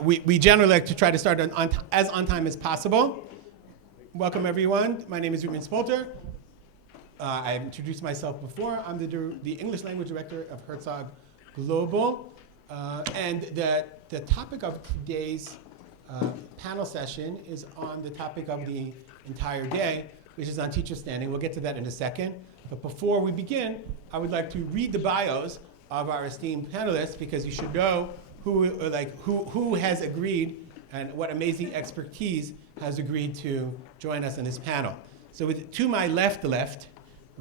We generally like to try to start as on time as possible. Welcome, everyone. My name is Reuven Spolter. I've introduced myself before. I'm the English language director of Herzog Global. And the topic of today's panel session is on the topic of the entire day, which is on teacher standing. We'll get to that in a second. But before we begin, I would like to read the bios of our esteemed panelists, because you should know who has agreed and what amazing expertise has agreed to join us in this panel. So to my left,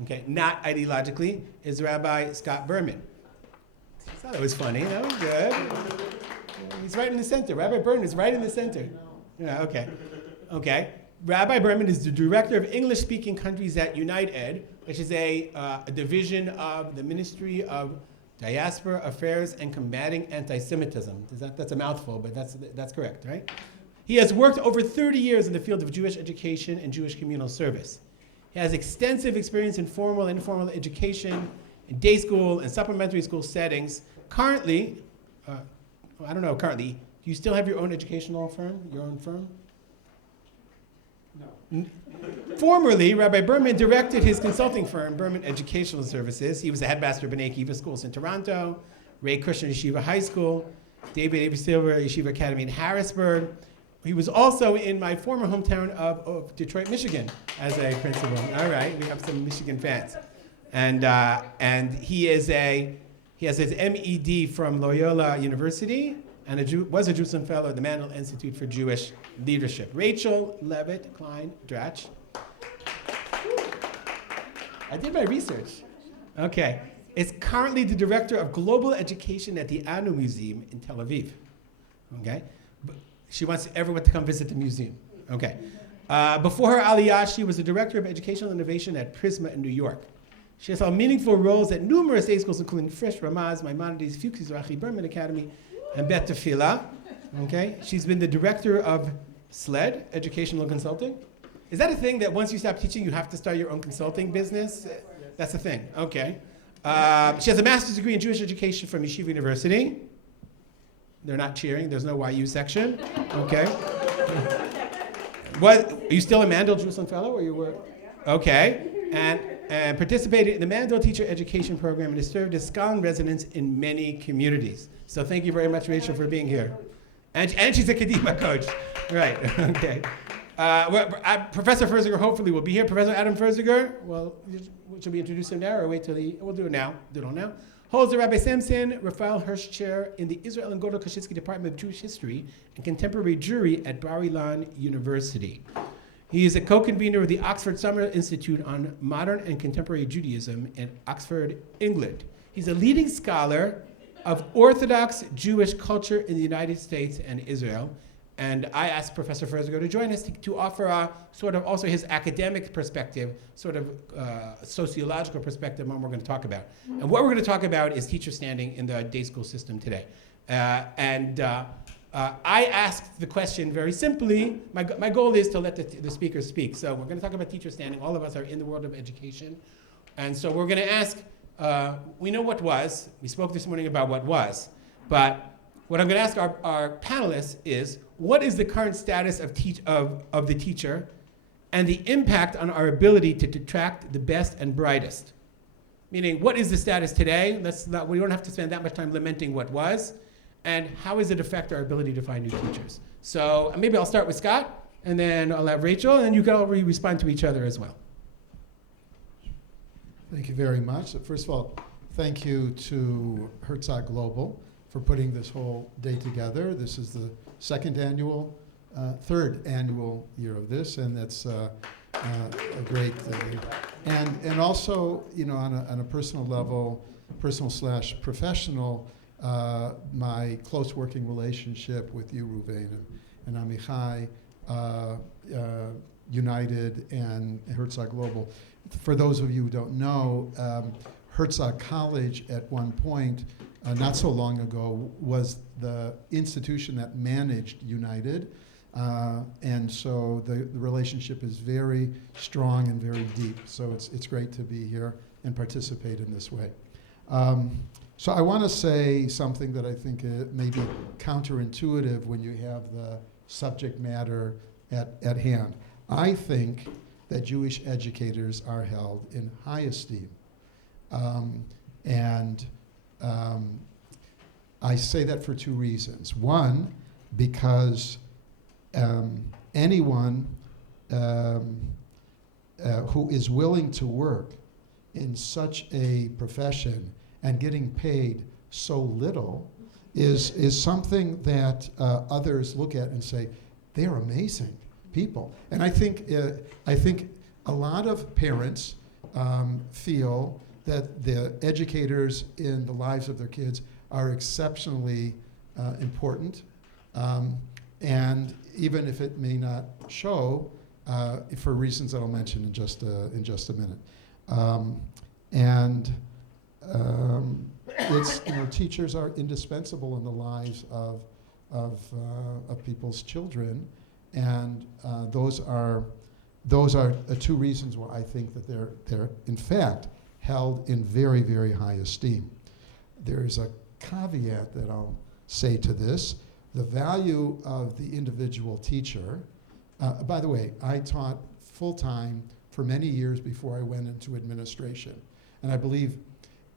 okay, not ideologically, is Rabbi Scot Berman. I thought it was funny. That was good. He's right in the center. Rabbi Berman is right in the center. Yeah, okay. Rabbi Berman is the director of English-speaking countries at UnitedEd, which is a division of the Ministry of Diaspora Affairs and Combating Anti-Semitism. That's a mouthful, but that's correct, right? He has worked over 30 years in the field of Jewish education and Jewish communal service. He has extensive experience in formal and informal education, in day school and supplementary school settings. Currently, do you still have your own educational firm, your own firm? No. Formerly, Rabbi Berman directed his consulting firm, Berman Educational Services. He was the headmaster of B'nai Akiva schools in Toronto, Ray Kushner Yeshiva High School, David A. Silver Yeshiva Academy in Harrisburg. He was also in my former hometown of Detroit, Michigan, as a principal. All right, we have some Michigan fans. And he has his MED from Loyola University, and was a Jerusalem Fellow at the Mandel Institute for Jewish Leadership. Rachel Levitt Klein Dratch. I did my research. Okay. Is currently the director of global education at the Anu Museum in Tel Aviv. Okay. She wants everyone to come visit the museum. Okay. Before her aliyah, she was the director of educational innovation at Prisma in New York. She has held meaningful roles at numerous day schools, including Frisch, Ramaz, Maimonides, Fuchs, Rachi, Berman Academy, and Bet Tefillah. Okay. She's been the director of SLED, Educational Consulting. Is that a thing that once you stop teaching, you have to start your own consulting business? That's a thing. Okay. She has a master's degree in Jewish education from Yeshiva University. They're not cheering. There's no YU section. Okay. Are you still a Mandel Jerusalem Fellow, or you were? Okay. And participated in the Mandel Teacher Education Program and has served as scholar in residence in many communities. So thank you very much, Rachel, for being here. And she's a Kadima coach. Right. Okay. Professor Ferziger hopefully will be here. Professor Adam Ferziger, well, should we introduce him now or wait till we'll do it now. Holds the Rabbi Samson Raphael Hirsch Chair in the Israel and Godo Kashitsky Department of Jewish History and Contemporary Jewry at Bar-Ilan University. He is a co-convener of the Oxford Summer Institute on Modern and Contemporary Judaism in Oxford, England. He's a leading scholar of Orthodox Jewish culture in the United States and Israel. And I asked Professor Ferziger to join us to offer sort of also his academic perspective, sort of sociological perspective on what we're going to talk about. And what we're going to talk about is teacher standing in the day school system today. I asked the question very simply. My goal is to let the speakers speak. So we're going to talk about teacher standing. All of us are in the world of education. And so we're going to ask, we know what was. We spoke this morning about what was. But what I'm going to ask our panelists is, what is the current status of the teacher and the impact on our ability to attract the best and brightest? Meaning, what is the status today? We don't have to spend that much time lamenting what was. And how does it affect our ability to find new teachers? So maybe I'll start with Scott, and then I'll have Rachel, and then you can all respond to each other as well. Thank you very much. First of all, thank you to Herzog Global for putting this whole day together. This is the third annual year of this, and that's a great thing. And also, on a personal level, personal/professional, my close working relationship with you, Reuven, and Amichai, United, and Herzog Global. For those of you who don't know, Herzog College at one point, not so long ago, was the institution that managed United. And so the relationship is very strong and very deep. So it's great to be here and participate in this way. So I want to say something that I think may be counterintuitive when you have the subject matter at hand. I think that Jewish educators are held in high esteem. And I say that for two reasons. One, because anyone who is willing to work in such a profession and getting paid so little is something that others look at and say, they're amazing people. And I think a lot of parents feel that the educators in the lives of their kids are exceptionally important, and even if it may not show, for reasons that I'll mention in just a minute. It's, teachers are indispensable in the lives of people's children, and those are two reasons why I think that they're in fact held in very, very high esteem. There's a caveat that I'll say to this. The value of the individual teacher, by the way, I taught full-time for many years before I went into administration. And I believe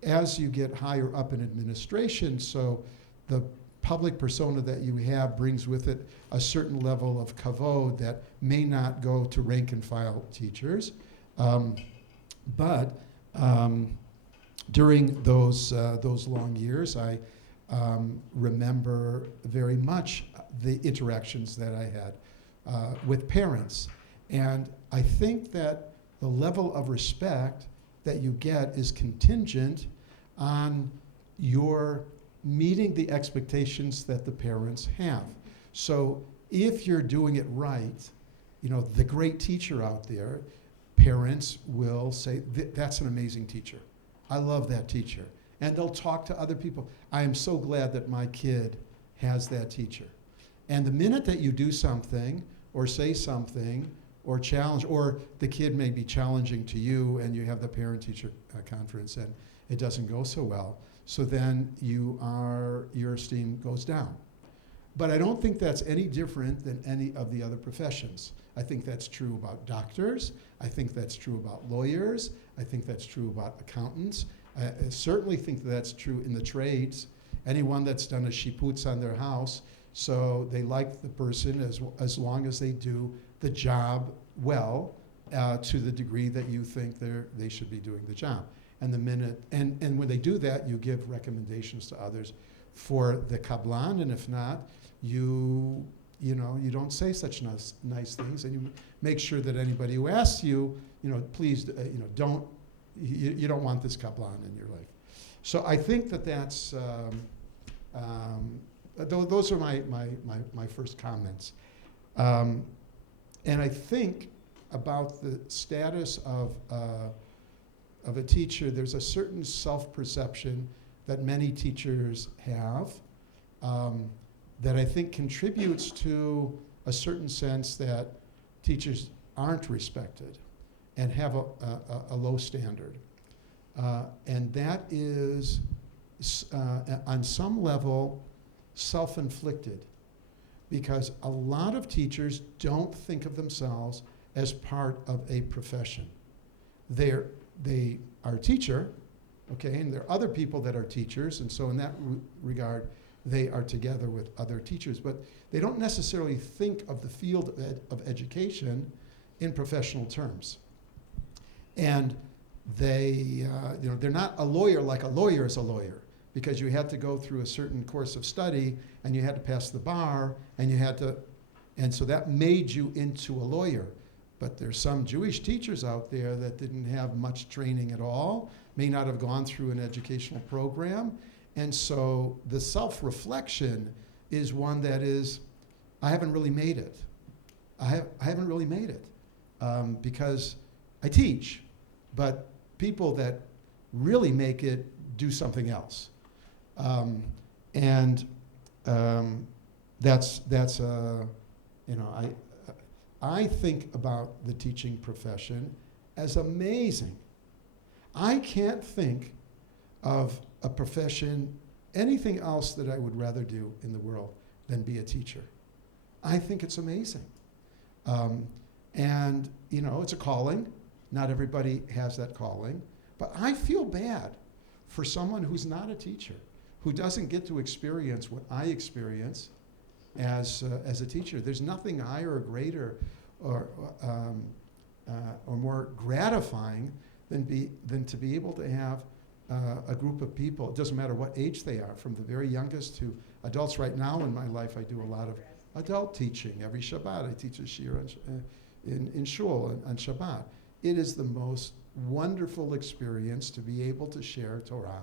as you get higher up in administration, so the public persona that you have brings with it a certain level of kavod that may not go to rank and file teachers. But during those long years, I remember very much the interactions that I had with parents. And I think that the level of respect that you get is contingent on your meeting the expectations that the parents have. So if you're doing it right, the great teacher out there, parents will say, that's an amazing teacher. I love that teacher. And they'll talk to other people. I am so glad that my kid has that teacher. And the minute that you do something or say something or challenge, or the kid may be challenging to you and you have the parent-teacher conference and it doesn't go so well, so then your esteem goes down. But I don't think that's any different than any of the other professions. I think that's true about doctors. I think that's true about lawyers. I think that's true about accountants. I certainly think that's true in the trades. Anyone that's done a shiputz on their house, so they like the person as long as they do the job well, to the degree that you think they should be doing the job. And the minute and when they do that, you give recommendations to others for the kablan, and if not, you don't say such nice things, and you make sure that anybody who asks you, please, you don't want this kablan in your life. So I think that's those are my first comments. And I think about the status of a teacher, there's a certain self-perception that many teachers have that I think contributes to a certain sense that teachers aren't respected and have a low standard. And that is, on some level, self-inflicted, because a lot of teachers don't think of themselves as part of a profession. They are a teacher, okay, and there are other people that are teachers, and so in that regard, they are together with other teachers, but they don't necessarily think of the field of education in professional terms. And they're not a lawyer like a lawyer is a lawyer, because you had to go through a certain course of study, and you had to pass the bar, and so that made you into a lawyer. But there's some Jewish teachers out there that didn't have much training at all, may not have gone through an educational program, and so the self-reflection is one that is, I haven't really made it. I haven't really made it, because I teach, but people that really make it do something else. I think about the teaching profession as amazing. I can't think of a profession, anything else that I would rather do in the world than be a teacher. I think it's amazing. And, you know, it's a calling. Not everybody has that calling. But I feel bad for someone who's not a teacher, who doesn't get to experience what I experience as a teacher. There's nothing higher or greater or more gratifying than to be able to have a group of people. It doesn't matter what age they are, from the very youngest to adults. Right now in my life, I do a lot of adult teaching. Every Shabbat, I teach a shir in shul on Shabbat. It is the most wonderful experience to be able to share Torah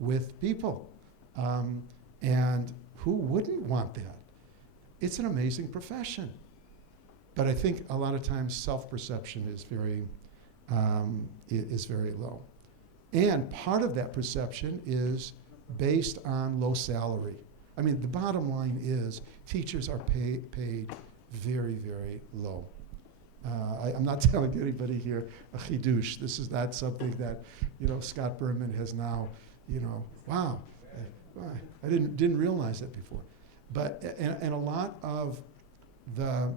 with people. And who wouldn't want that? It's an amazing profession. But I think a lot of times self-perception is very low. And part of that perception is based on low salary. I mean, the bottom line is teachers are paid very, very low. I'm not telling anybody here a chidush. This is not something that, you know, Scott Berman has now, you know, wow, I didn't realize that before. But and a lot of the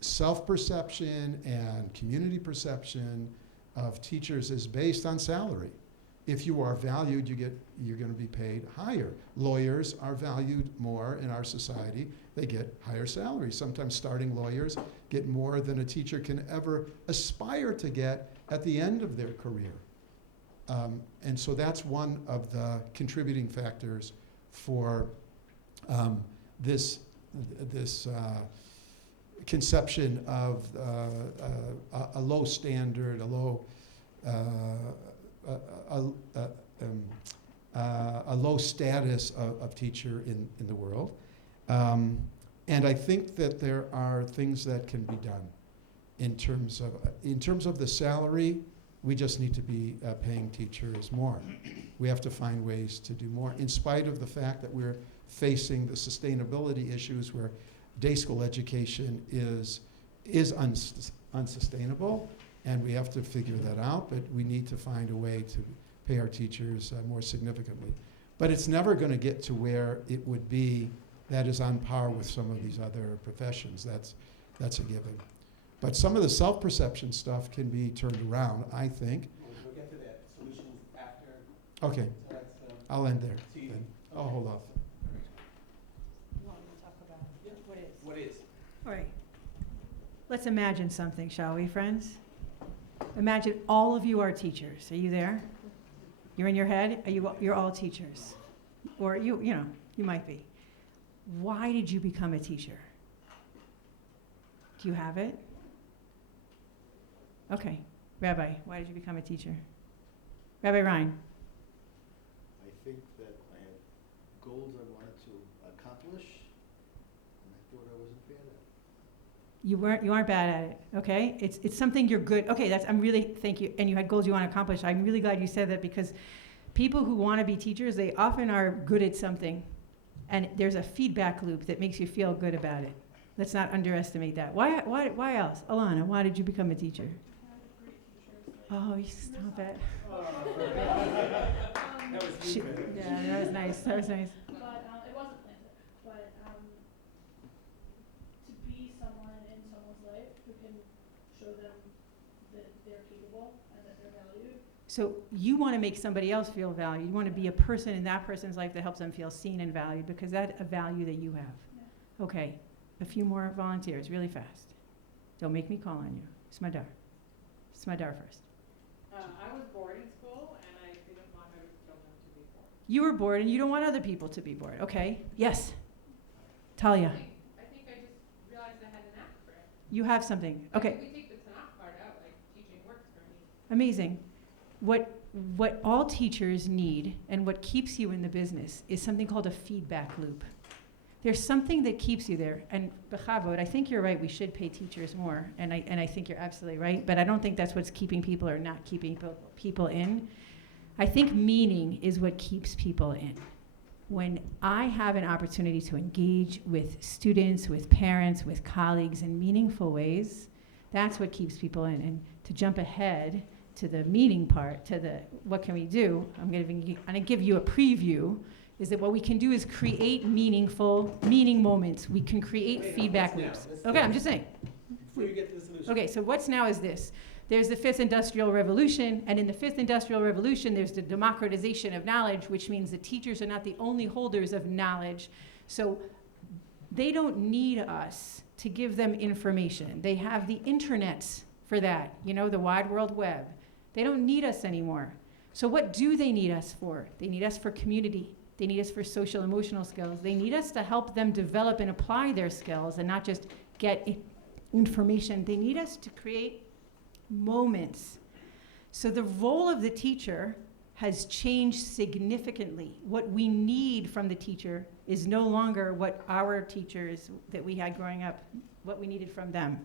self-perception and community perception of teachers is based on salary. If you are valued, you're going to be paid higher. Lawyers are valued more in our society. They get higher salaries. Sometimes starting lawyers get more than a teacher can ever aspire to get at the end of their career. And so that's one of the contributing factors for this conception of a low standard, a low status of teacher in the world. And I think that there are things that can be done in terms of the salary. We just need to be paying teachers more. We have to find ways to do more, in spite of the fact that we're facing the sustainability issues where day school education is unsustainable, and we have to figure that out, but we need to find a way to pay our teachers more significantly. But it's never going to get to where it would be that is on par with some of these other professions. That's a given. But some of the self-perception stuff can be turned around, I think. We'll get to that. Solutions after. Okay. So that's, I'll end there. so you- Then. I'll hold off. You want me to talk about what is? What is? All right. Let's imagine something, shall we, friends? Imagine all of you are teachers. Are you there? You're in your head? You're all teachers. Or you might be. Why did you become a teacher? Do you have it? Okay. Rabbi, why did you become a teacher? Rabbi Ryan. I think that I had goals I wanted to accomplish, and I thought I wasn't bad at it. You aren't bad at it, okay? It's something you're good. Okay, thank you. And you had goals you want to accomplish. I'm really glad you said that, because people who want to be teachers, they often are good at something, and there's a feedback loop that makes you feel good about it. Let's not underestimate that. Why else? Alana, why did you become a teacher? Oh, you stop it. That was deep. Yeah, that was nice. That was nice. But it wasn't planted. But to be someone in someone's life who can show them that they're capable and that they're valued. So you want to make somebody else feel valued. You want to be a person in that person's life that helps them feel seen and valued, because that's a value that you have. Yeah. Okay, a few more volunteers, really fast. Don't make me call on you. Smadar. Smadar first. I was bored in school, and I didn't want other children to be bored. You were bored, and you don't want other people to be bored. Okay, yes. Talia, I think I just realized I had an knack for it. you have something. Okay. If we take the Tanakh part out, like, teaching works for me. Amazing. What all teachers need, and what keeps you in the business, is something called a feedback loop. There's something that keeps you there. And Bechavod, I think you're right, we should pay teachers more, and I think you're absolutely right, but I don't think that's what's keeping people or not keeping people in. I think meaning is what keeps people in. When I have an opportunity to engage with students, with parents, with colleagues in meaningful ways, that's what keeps people in. And to jump ahead, meaning part, to the what can we do, I'm going to give you a preview, is that what we can do is create meaning moments. We can create feedback loops. Okay, I'm just saying. Before you get to the solution. Okay, so what's now is this. There's the fifth industrial revolution, and in the fifth industrial revolution, there's the democratization of knowledge, which means the teachers are not the only holders of knowledge. So they don't need us to give them information. They have the internet for that, the wide world web. They don't need us anymore. So what do they need us for? They need us for community. They need us for social emotional skills. They need us to help them develop and apply their skills and not just get information. They need us to create moments. So the role of the teacher has changed significantly. What we need from the teacher is no longer what our teachers that we had growing up, what we needed from them.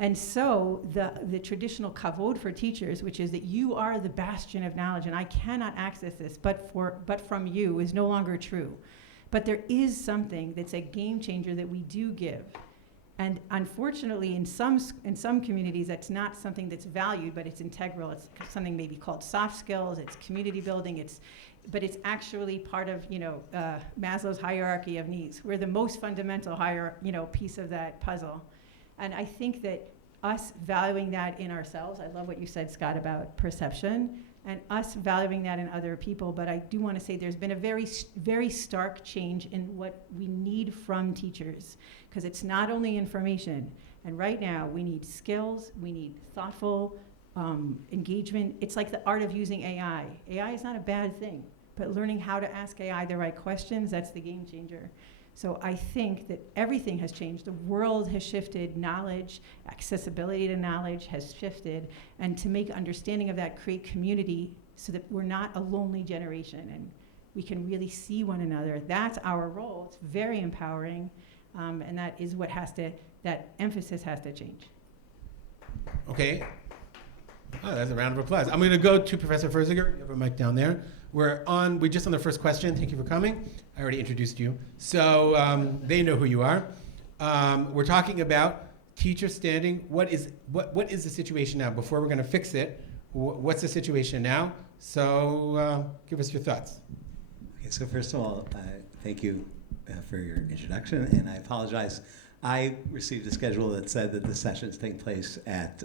And so the traditional kavod for teachers, which is that you are the bastion of knowledge and I cannot access this but from you, is no longer true. But there is something that's a game changer that we do give. And unfortunately, in some communities, that's not something that's valued, but it's integral. It's something maybe called soft skills. It's community building. But it's actually part of Maslow's hierarchy of needs. We're the most fundamental piece of that puzzle. And I think that us valuing that in ourselves, I love what you said, Scott, about perception, and us valuing that in other people. But I do want to say there's been a very, very stark change in what we need from teachers, because it's not only information. And right now, we need skills, we need thoughtful engagement. It's like the art of using AI. AI is not a bad thing, but learning how to ask AI the right questions, that's the game changer. So I think that everything has changed. The world has shifted. Knowledge, accessibility to knowledge has shifted. And to make understanding of that, create community so that we're not a lonely generation and we can really see one another. That's our role. It's very empowering. And that is what that emphasis has to change. Okay. Oh, that's a round of applause. I'm going to go to Professor Ferziger. You have a mic down there. We're just on the first question. Thank you for coming. I already introduced you. So they know who you are. We're talking about teacher standing. What is the situation now? Before we're going to fix it, what's the situation now? So give us your thoughts. Okay, so first of all, thank you for your introduction, and I apologize. I received a schedule that said that the sessions take place at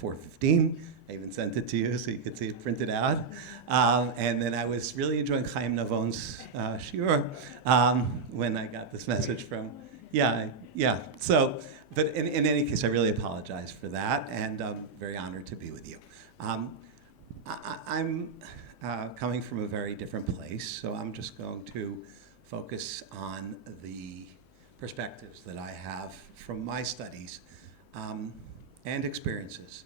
4:15. I even sent it to you so you could see it printed out. And then I was really enjoying Chaim Navon's shiur when I got this message from, yeah. So, but in any case, I really apologize for that, and I'm very honored to be with you. I'm coming from a very different place, so I'm just going to focus on the perspectives that I have from my studies and experiences.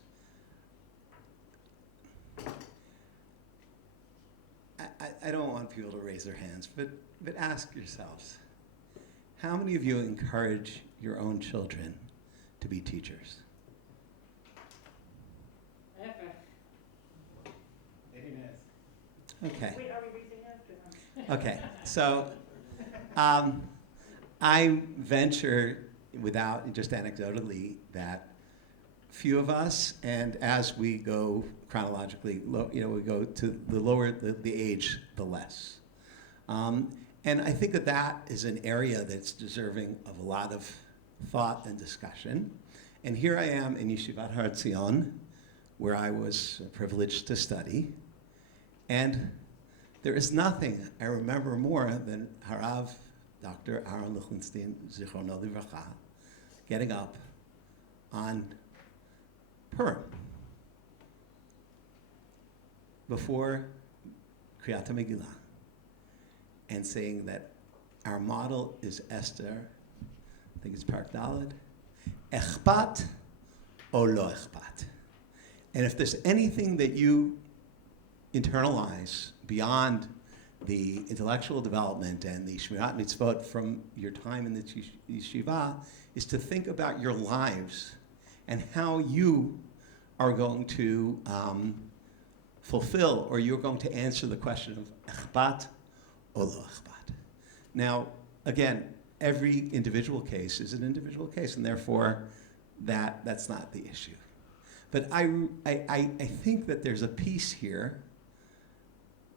I don't want people to raise their hands, but ask yourselves, how many of you encourage your own children to be teachers? Okay. Wait, are we raising hands? Okay, so I venture, without just anecdotally, that few of us, and as we go chronologically, we go to the lower the age, the less. And I think that is an area that's deserving of a lot of thought and discussion. And here I am in Yeshivat Har Zion, where I was privileged to study. And there is nothing I remember more than Harav Dr. Aaron Lichtenstein, Zichrono Livracha, getting up on Purim before Kriyat HaMegillah and saying that our model is Esther, I think it's Parak Daled, Echpat o lo echpat. And if there's anything that you internalize beyond the intellectual development and the Shmirat Mitzvot from your time in the yeshiva, is to think about your lives and how you are going to fulfill, or you're going to answer the question of echbat or lo echbat. Now, again, every individual case is an individual case, and therefore that's not the issue. But I think that there's a piece here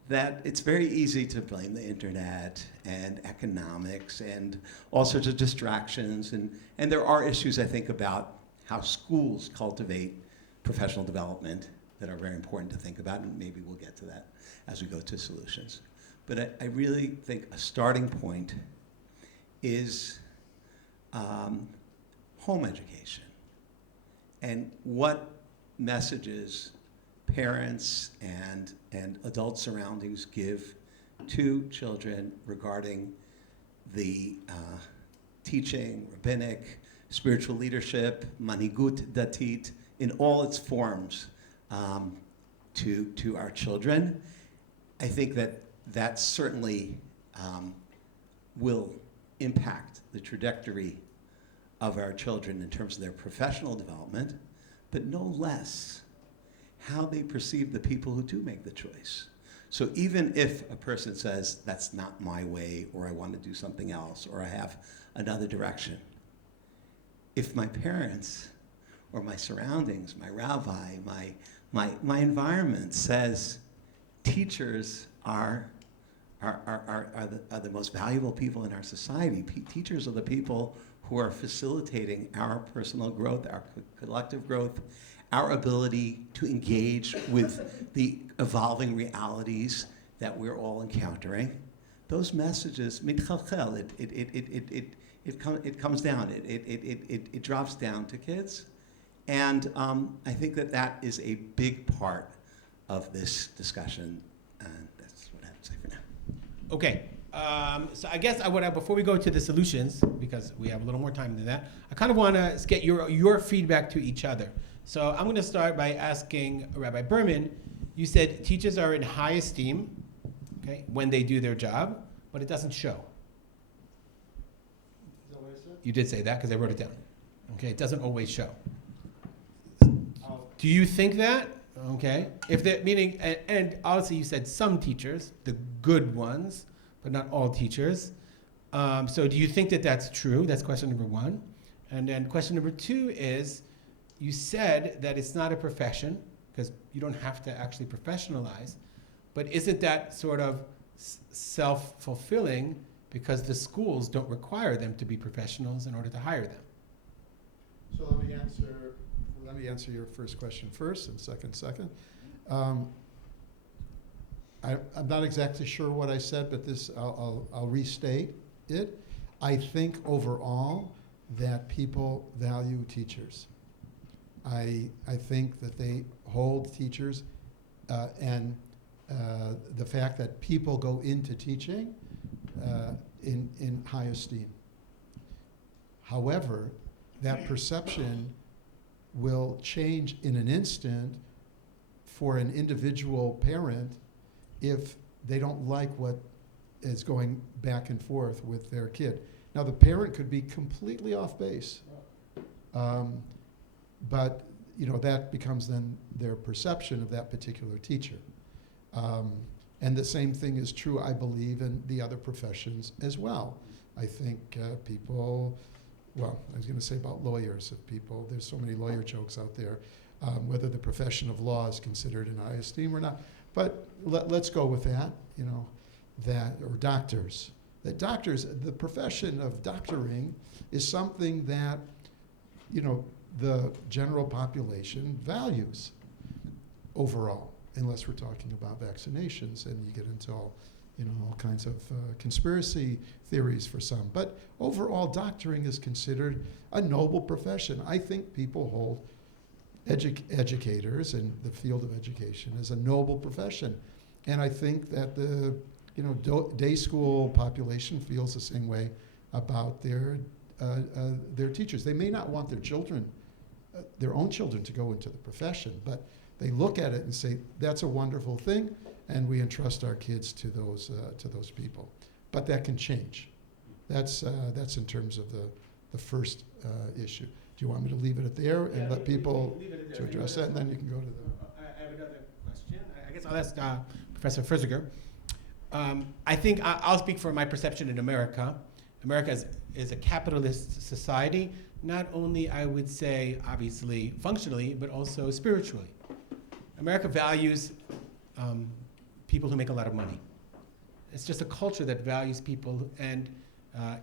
that it's very easy to blame the internet and economics and all sorts of distractions. And there are issues, I think, about how schools cultivate professional development that are very important to think about, and maybe we'll get to that as we go to solutions. But I really think a starting point is home education and what messages parents and adult surroundings give to children regarding the teaching, rabbinic, spiritual leadership, manhigut datit, in all its forms to our children. I think that certainly will impact the trajectory of our children in terms of their professional development, but no less how they perceive the people who do make the choice. So even if a person says, that's not my way, or I want to do something else, or I have another direction, if my parents or my surroundings, my rabbi, my environment says teachers are the most valuable people in our society. Teachers are the people who are facilitating our personal growth, our collective growth, our ability to engage with the evolving realities that we're all encountering. Those messages, mitchalchel, it comes down, it drops down to kids. And I think that is a big part of this discussion. And that's what I have to say for now. Okay. So I guess before we go to the solutions, because we have a little more time than that, I kind of want to get your feedback to each other. So I'm going to start by asking Rabbi Berman. You said teachers are in high esteem, okay, when they do their job, but it doesn't show. Is that what I said? You did say that because I wrote it down. Okay, it doesn't always show. Do you think that? Okay, meaning, and obviously you said some teachers, the good ones, but not all teachers. So do you think that that's true? That's question number one. And then question number two is, you said that it's not a profession, because you don't have to actually professionalize, but isn't that sort of self-fulfilling because the schools don't require them to be professionals in order to hire them? So let me answer your first question first and second. I'm not exactly sure what I said, but I'll restate it. I think overall that people value teachers. I think that they hold teachers and the fact that people go into teaching in high esteem. However, that perception will change in an instant for an individual parent if they don't like what is going back and forth with their kid. Now, the parent could be completely off base, but that becomes then their perception of that particular teacher. And the same thing is true, I believe, in the other professions as well. I think people, well, I was going to say about lawyers, there's so many lawyer jokes out there, whether the profession of law is considered in high esteem or not. But let's go with that, or doctors. The profession of doctoring is something that, the general population values overall, unless we're talking about vaccinations, and you get into all kinds of conspiracy theories for some. But overall, doctoring is considered a noble profession. I think people hold educators in the field of education as a noble profession. And I think that the day school population feels the same way about their teachers. They may not want their own children to go into the profession, but they look at it and say, that's a wonderful thing, and we entrust our kids to those people. But that can change. That's in terms of the first issue. Do you want me to leave it at there and let people to address that, and then you can go to the... I have another question. I guess I'll ask Professor Ferziger. I think I'll speak for my perception in America. America is a capitalist society, not only, I would say, obviously, functionally, but also spiritually. America values people who make a lot of money. It's just a culture that values people, and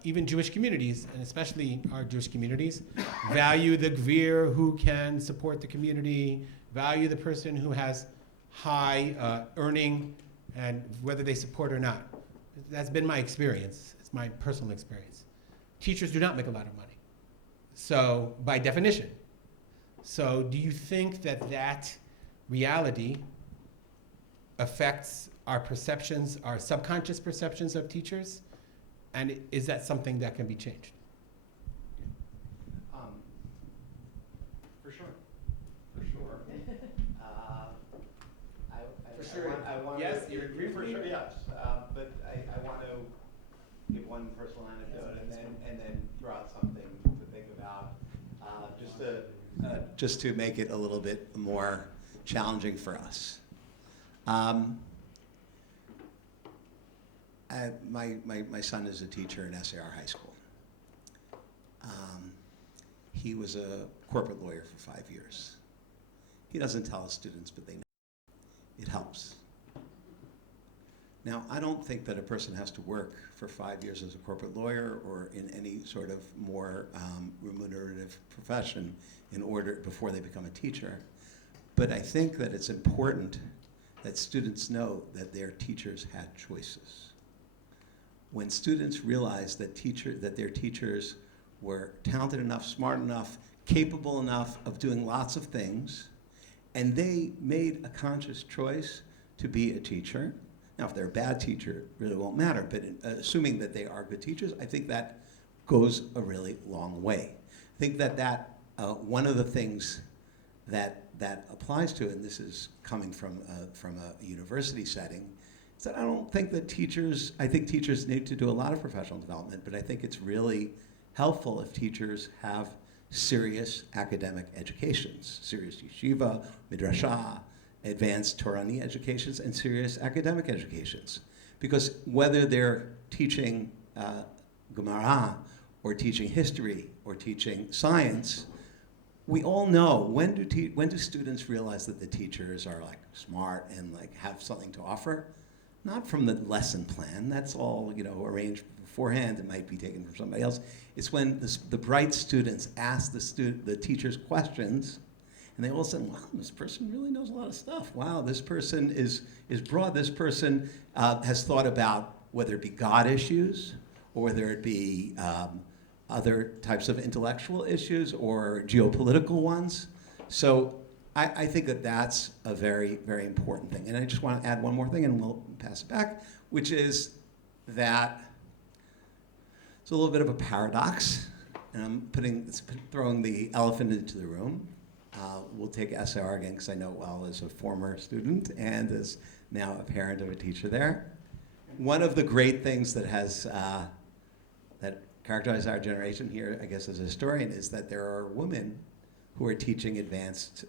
even Jewish communities, and especially our Jewish communities, value the gvir who can support the community, value the person who has high earning, and whether they support or not. That's been my experience. It's my personal experience. Teachers do not make a lot of money. So, by definition. So, do you think that that reality affects our perceptions, our subconscious perceptions of teachers? And is that something that can be changed? For sure. For sure. For sure. I want Yes, to, you agree with for me? sure, yes. But I want to give one personal anecdote and then throw out something to think about, just to make it a little bit more challenging for us. My son is a teacher in SAR High School. He was a corporate lawyer for 5 years. He doesn't tell his students, but they know. It helps. Now, I don't think that a person has to work for 5 years as a corporate lawyer or in any sort of more remunerative profession before they become a teacher. But I think that it's important that students know that their teachers had choices. When students realize that their teachers were talented enough, smart enough, capable enough of doing lots of things, and they made a conscious choice to be a teacher. Now, if they're a bad teacher, it really won't matter, but assuming that they are good teachers, I think that goes a really long way. I think that one of the things that applies to, and this is coming from a university setting, is that I don't think that I think teachers need to do a lot of professional development, but I think it's really helpful if teachers have serious academic educations, serious yeshiva, midrashah, advanced Torani educations, and serious academic educations. Because whether they're teaching Gemara, or teaching history, or teaching science, we all know when do students realize that the teachers are like smart and like have something to offer? Not from the lesson plan. That's all arranged beforehand. It might be taken from somebody else. It's when the bright students ask the teachers questions, and they all say, "Wow, this person really knows a lot of stuff. Wow, this person is broad. This person has thought about whether it be God issues or whether it be other types of intellectual issues or geopolitical ones." So I think that that's a very, very important thing. And I just want to add one more thing, and we'll pass it back, which is that it's a little bit of a paradox, and I'm throwing the elephant into the room. We'll take SAR again, because I know it well as a former student and as now a parent of a teacher there. One of the great things that that characterizes our generation here, I guess as a historian, is that there are women who are teaching advanced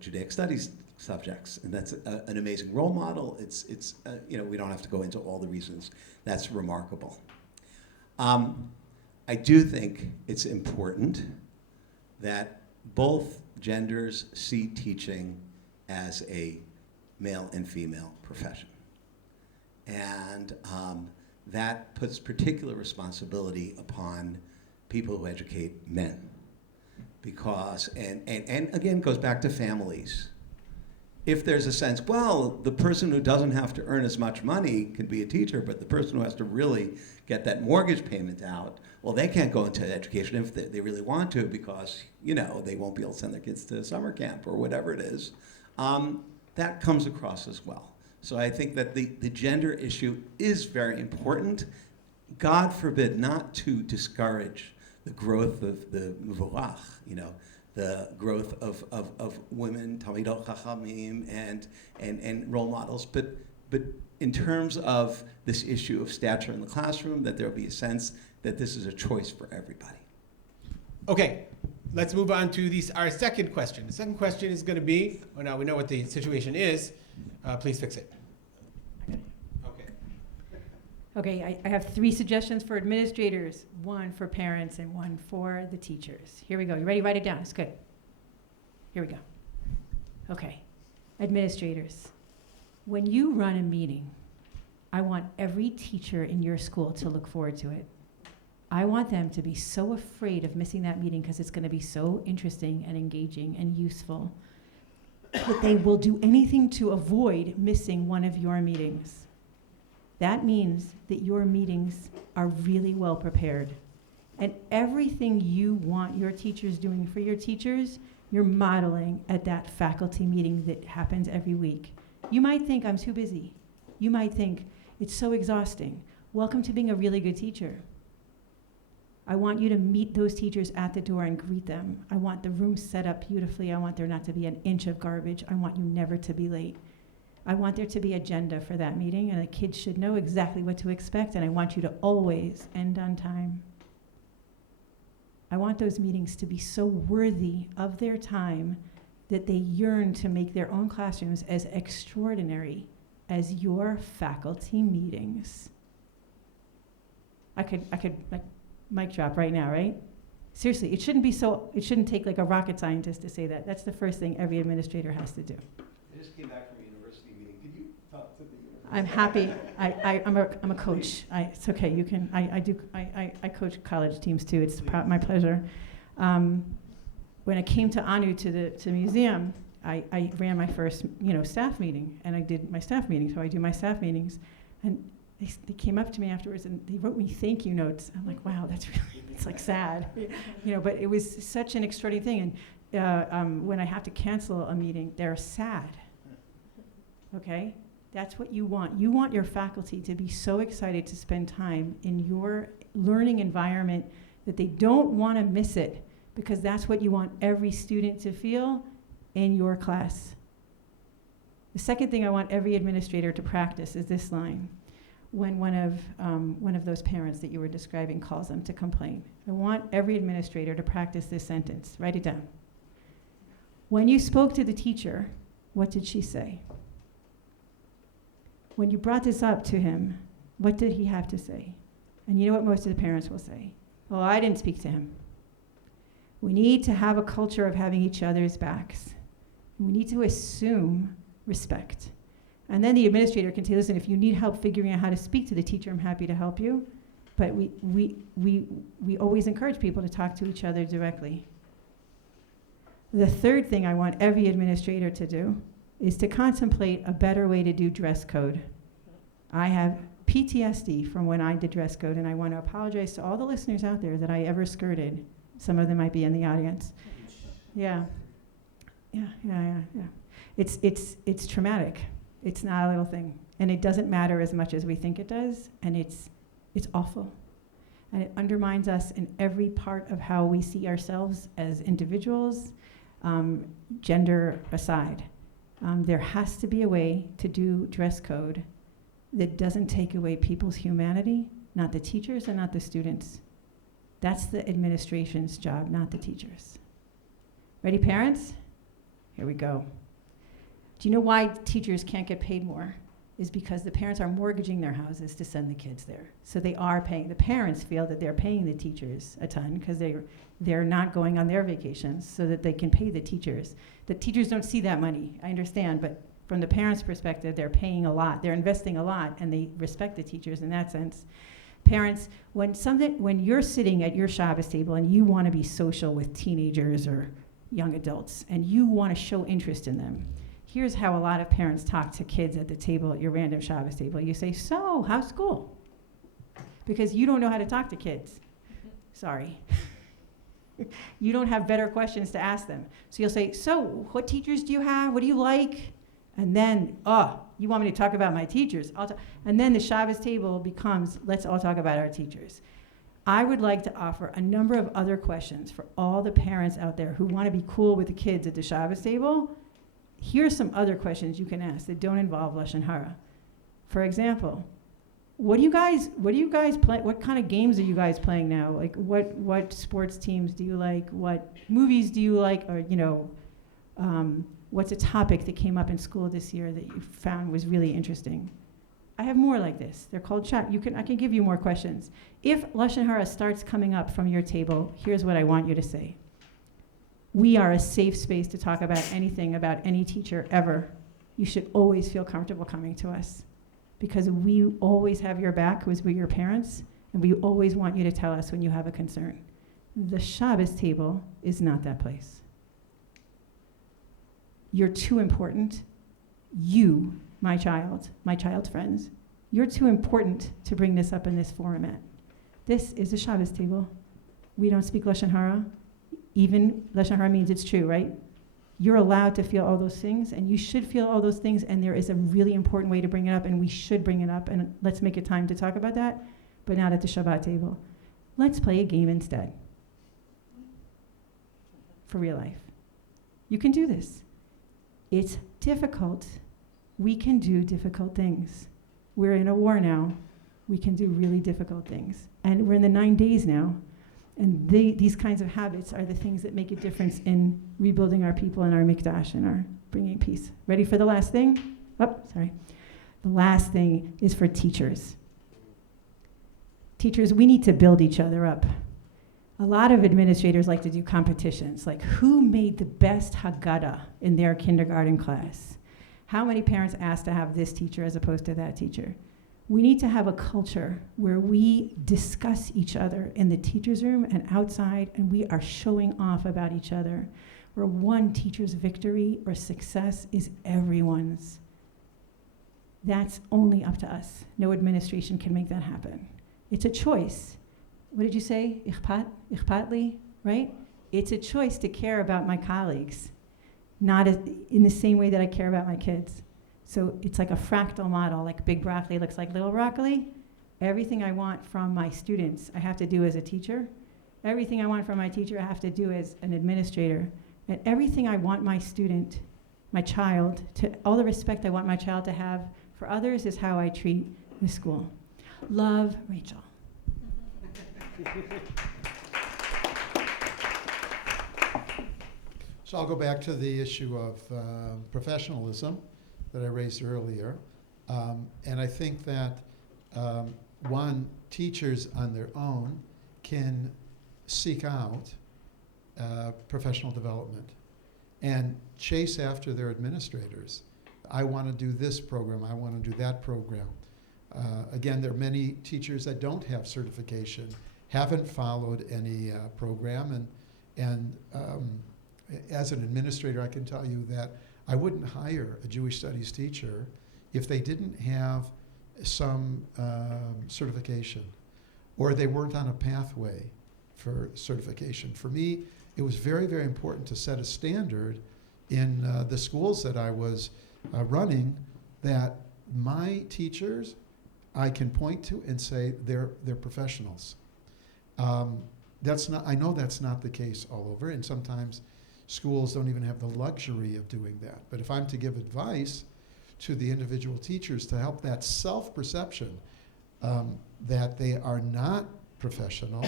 Judaic studies subjects, and that's an amazing role model. We don't have to go into all the reasons. That's remarkable. I do think it's important that both genders see teaching as a male and female profession, and that puts particular responsibility upon people who educate men. Because, and again, goes back to families. If there's a sense, well, the person who doesn't have to earn as much money can be a teacher, but the person who has to really get that mortgage payment out, well, they can't go into education if they really want to, because, they won't be able to send their kids to summer camp or whatever it is. That comes across as well. So I think that the gender issue is very important. God forbid not to discourage the growth of the Muvorach, the growth of women, Talmidot Chachamim, and role models. But in terms of this issue of stature in the classroom, that there'll be a sense that this is a choice for everybody. Okay, let's move on to our second question. The second question is going to be, well, now we know what the situation is. Please fix it. Okay. Okay, I have 3 suggestions for administrators, 1 for parents and 1 for the teachers. Here we go. You ready? Write it down. It's good. Here we go. Okay, administrators, when you run a meeting, I want every teacher in your school to look forward to it. I want them to be so afraid of missing that meeting because it's going to be so interesting and engaging and useful that they will do anything to avoid missing one of your meetings. That means that your meetings are really well prepared. And everything you want your teachers doing for your teachers, you're modeling at that faculty meeting that happens every week. You might think, I'm too busy. You might think, it's so exhausting. Welcome to being a really good teacher. I want you to meet those teachers at the door and greet them. I want the room set up beautifully. I want there not to be an inch of garbage. I want you never to be late. I want there to be agenda for that meeting, and the kids should know exactly what to expect, and I want you to always end on time. I want those meetings to be so worthy of their time that they yearn to make their own classrooms as extraordinary as your faculty meetings. I could like mic drop right now, right? Seriously, it shouldn't take like a rocket scientist to say that. That's the first thing every administrator has to do. I just came back from a university meeting. Did you talk to the university? I'm happy. I'm a coach. It's okay. You can. I coach college teams too. It's my pleasure. When I came to ANU to the museum, I ran my first staff meeting, and I did my staff meeting. So I do my staff meetings, and they came up to me afterwards and they wrote me thank you notes. I'm like, wow, that's really, it's like sad, but it was such an extraordinary thing. And when I have to cancel a meeting, they're sad. Okay, that's what you want. You want your faculty to be so excited to spend time in your learning environment that they don't want to miss it, because that's what you want every student to feel in your class. The second thing I want every administrator to practice is this line. When one of those parents that you were describing calls them to complain, I want every administrator to practice this sentence. Write it down. When you spoke to the teacher, what did she say? When you brought this up to him, what did he have to say? And you know what most of the parents will say? Oh, I didn't speak to him. We need to have a culture of having each other's backs. We need to assume respect. And then the administrator can say, listen, if you need help figuring out how to speak to the teacher, I'm happy to help you. But we always encourage people to talk to each other directly. The third thing I want every administrator to do is to contemplate a better way to do dress code. I have PTSD from when I did dress code, and I want to apologize to all the listeners out there that I ever skirted. Some of them might be in the audience. Yeah. It's traumatic. It's not a little thing. And it doesn't matter as much as we think it does, and it's awful. And it undermines us in every part of how we see ourselves as individuals, gender aside. There has to be a way to do dress code that doesn't take away people's humanity, not the teachers and not the students. That's the administration's job, not the teachers. Ready, parents? Here we go. Do you know why teachers can't get paid more? Is because the parents are mortgaging their houses to send the kids there. So they are paying. The parents feel that they're paying the teachers a ton because they're not going on their vacations so that they can pay the teachers. The teachers don't see that money, I understand, but from the parents' perspective, they're paying a lot. They're investing a lot, and they respect the teachers in that sense. Parents, when you're sitting at your Shabbos table and you want to be social with teenagers or young adults, and you want to show interest in them, here's how a lot of parents talk to kids at the table, at your random Shabbos table. You say, so, how's school? Because you don't know how to talk to kids. Sorry. You don't have better questions to ask them. So you'll say, so, what teachers do you have? What do you like? And then, you want me to talk about my teachers? And then the Shabbos table becomes, let's all talk about our teachers. I would like to offer a number of other questions for all the parents out there who want to be cool with the kids at the Shabbos table. Here's some other questions you can ask that don't involve Lashon Hara. For example, what do you guys play? What kind of games are you guys playing now? Like, what sports teams do you like? What movies do you like? Or, what's a topic that came up in school this year that you found was really interesting? I have more like this. They're called chat. I can give you more questions. If Lashon Hara starts coming up from your table, here's what I want you to say. We are a safe space to talk about anything, about any teacher ever. You should always feel comfortable coming to us because we always have your back, because we're your parents, and we always want you to tell us when you have a concern. The Shabbos table is not that place. You're too important. You, my child's friends, you're too important to bring this up in this format. This is a Shabbos table. We don't speak Lashon Hara. Even Lashon Hara means it's true, right? You're allowed to feel all those things, and you should feel all those things, and there is a really important way to bring it up, and we should bring it up, and let's make a time to talk about that, but not at the Shabbat table. Let's play a game instead. For real life. You can do this. It's difficult. We can do difficult things. We're in a war now. We can do really difficult things. And we're in the 9 days now. And these kinds of habits are the things that make a difference in rebuilding our people and our mikdash and our bringing peace. Ready for the last thing? Oh, sorry. The last thing is for teachers. Teachers, we need to build each other up. A lot of administrators like to do competitions, like who made the best Haggadah in their kindergarten class? How many parents asked to have this teacher as opposed to that teacher? We need to have a culture where we discuss each other in the teacher's room and outside, and we are showing off about each other, where one teacher's victory or success is everyone's. That's only up to us. No administration can make that happen. It's a choice. What did you say? Ichpatli, right? It's a choice to care about my colleagues, not in the same way that I care about my kids. So it's like a fractal model, like big broccoli looks like little broccoli. Everything I want from my students, I have to do as a teacher. Everything I want from my teacher, I have to do as an administrator. And everything I want my student, my child, all the respect I want my child to have for others is how I treat the school. Love, Rachel. So I'll go back to the issue of professionalism that I raised earlier. And I think that, teachers on their own can seek out professional development and chase after their administrators. I want to do this program, I want to do that program. Again, there are many teachers that don't have certification, haven't followed any program, and as an administrator, I can tell you that I wouldn't hire a Jewish studies teacher if they didn't have some certification or they weren't on a pathway for certification. For me, it was very, very important to set a standard in the schools that I was running that my teachers I can point to and say they're professionals. I know that's not the case all over, and sometimes schools don't even have the luxury of doing that. But if I'm to give advice to the individual teachers to help that self-perception that they are not professional,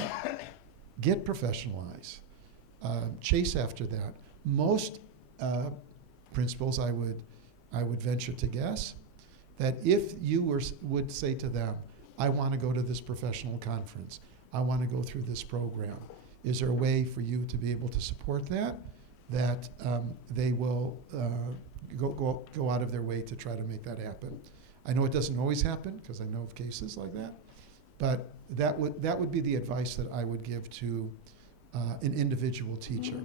get professionalized. Chase after that. Most principals, I would venture to guess, that if you would say to them, I want to go to this professional conference, I want to go through this program, is there a way for you to be able to support that? That they will go out of their way to try to make that happen. I know it doesn't always happen, because I know of cases like that, but that would be the advice that I would give to an individual teacher.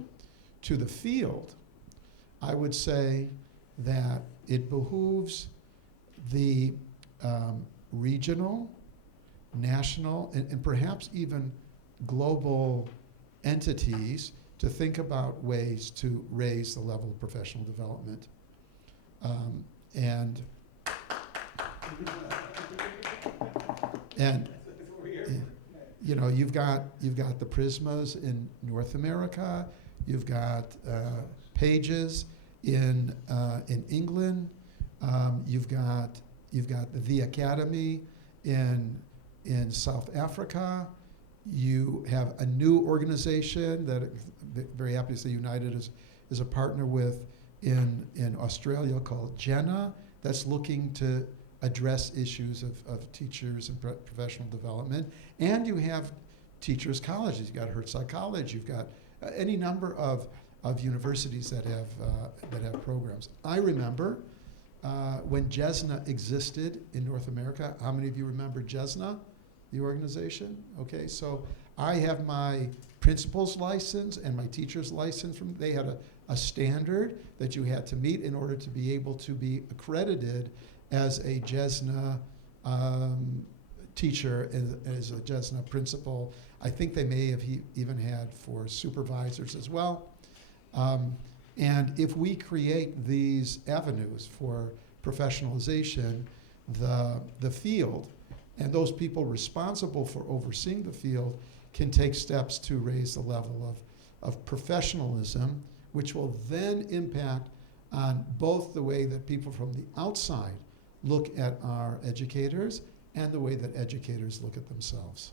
To the field, I would say that it behooves the regional, national, and perhaps even global entities to think about ways to raise the level of professional development. And you know, you've got the Prismas in North America, you've got Pages in England, you've got the Academy in South Africa. You have a new organization that very happy to say United is a partner with in Australia called Jenna, that's looking to address issues of teachers and professional development. And you have teachers' colleges. You've got Herzog College. You've got any number of universities that have programs. I remember when JESNA existed in North America. How many of you remember JESNA, the organization? Okay, so I have my principal's license and my teacher's license. They had a standard that you had to meet in order to be able to be accredited as a JESNA teacher, as a JESNA principal. I think they may have even had for supervisors as well. And if we create these avenues for professionalization, the field and those people responsible for overseeing the field can take steps to raise the level of professionalism, which will then impact on both the way that people from the outside look at our educators and the way that educators look at themselves.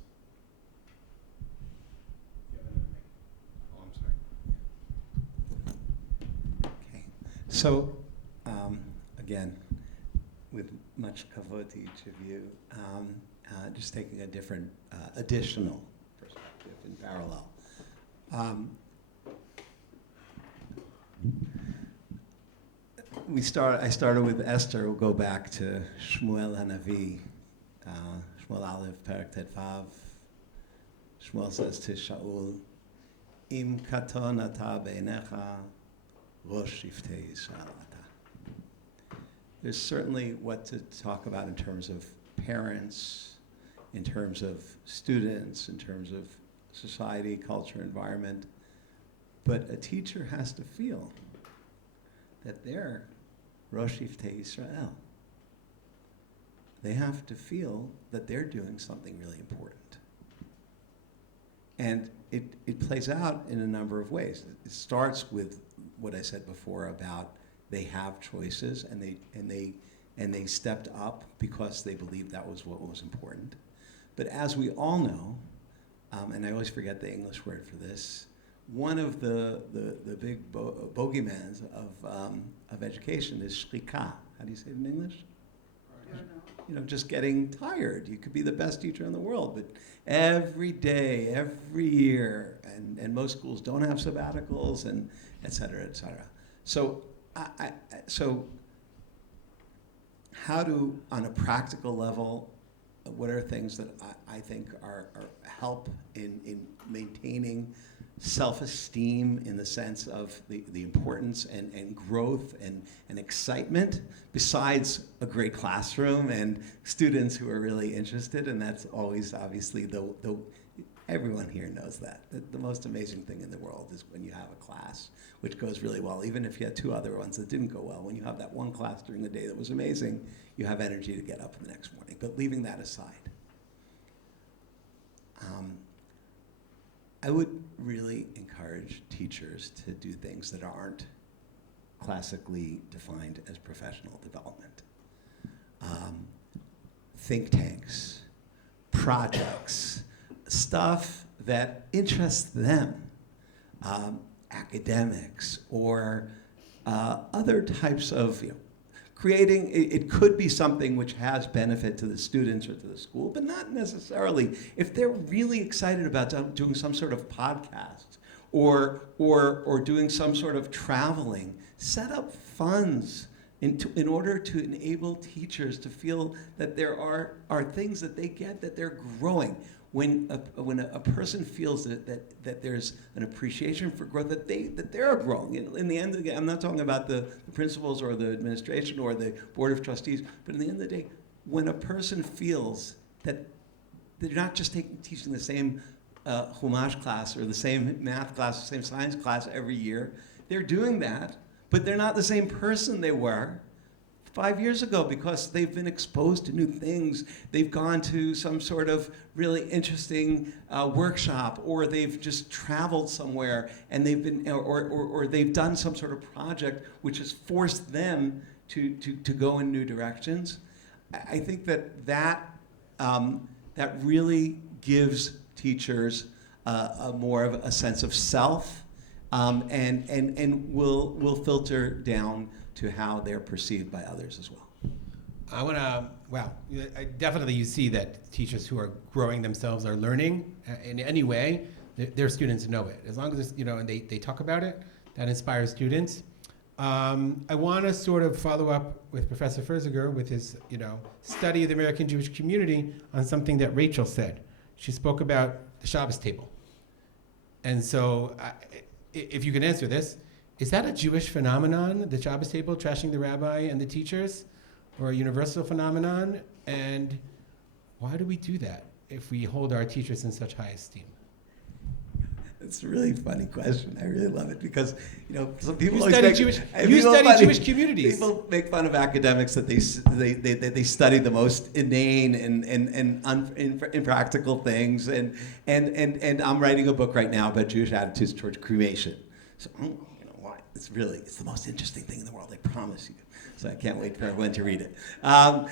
Oh, I'm sorry. Okay. So, again, with much kavod to each of you, just taking a different, additional perspective in parallel. I started with Esther. We'll go back to Shmuel Hanavi, Shmuel Aleph, Perek Tet Vav. Shmuel says to Shaul, Im katon ata beinecha, rosh shiftei Yisrael ata. There's certainly what to talk about in terms of parents, in terms of students, in terms of society, culture, environment. But a teacher has to feel that they're Rosh Shiftei Yisrael. They have to feel that they're doing something really important. And it plays out in a number of ways. It starts with what I said before about they have choices and they stepped up because they believed that was what was important. But as we all know, and I always forget the English word for this, one of the big bogeymans of education is shrika. How do you say it in English? You know, just getting tired. You could be the best teacher in the world, but every day, every year, and most schools don't have sabbaticals, and et cetera, et cetera. So, so how do, on a practical level, what are things that I think are help in maintaining self-esteem in the sense of the importance and growth and excitement, besides a great classroom and students who are really interested? And that's always, obviously, everyone here knows that. The most amazing thing in the world is when you have a class which goes really well, even if you had two other ones that didn't go well. When you have that one class during the day that was amazing, you have energy to get up the next morning. But leaving that aside, I would really encourage teachers to do things that aren't classically defined as professional development. Think tanks, projects, stuff that interests them, academics or other types of, creating, it could be something which has benefit to the students or to the school, but not necessarily. If they're really excited about doing some sort of podcast or doing some sort of traveling, set up funds in order to enable teachers to feel that there are things that they get, that they're growing. When a person feels that there's an appreciation for growth, that they're growing. In the end of the day, I'm not talking about the principals or the administration or the board of trustees, but in the end of the day, when a person feels that they're not just teaching the same Chumash class or the same math class, the same science class every year, they're doing that, but they're not the same person they were 5 years ago because they've been exposed to new things. They've gone to some sort of really interesting workshop, or they've just traveled somewhere and they've been, or they've done some sort of project which has forced them to go in new directions. I think that really gives teachers more of a sense of self, and will filter down to how they're perceived by others as well. I want to wow. Definitely you see that teachers who are growing themselves are learning in any way. Their students know it. As long as, and they talk about it, that inspires students. I want to sort of follow up with Professor Ferziger with his, study of the American Jewish community on something that Rachel said. She spoke about the Shabbos table. And so if you can answer this, is that a Jewish phenomenon, the Shabbos table, trashing the rabbi and the teachers, or a universal phenomenon? And why do we do that if we hold our teachers in such high esteem? It's a really funny question. I really love it because, some people You always study make, Jewish, and you people study funny- Jewish communities. People make fun of academics that they study the most inane and impractical things, and I'm writing a book right now about Jewish attitudes towards cremation. So why? It's the most interesting thing in the world. I promise you. So I can't wait for everyone to read it. And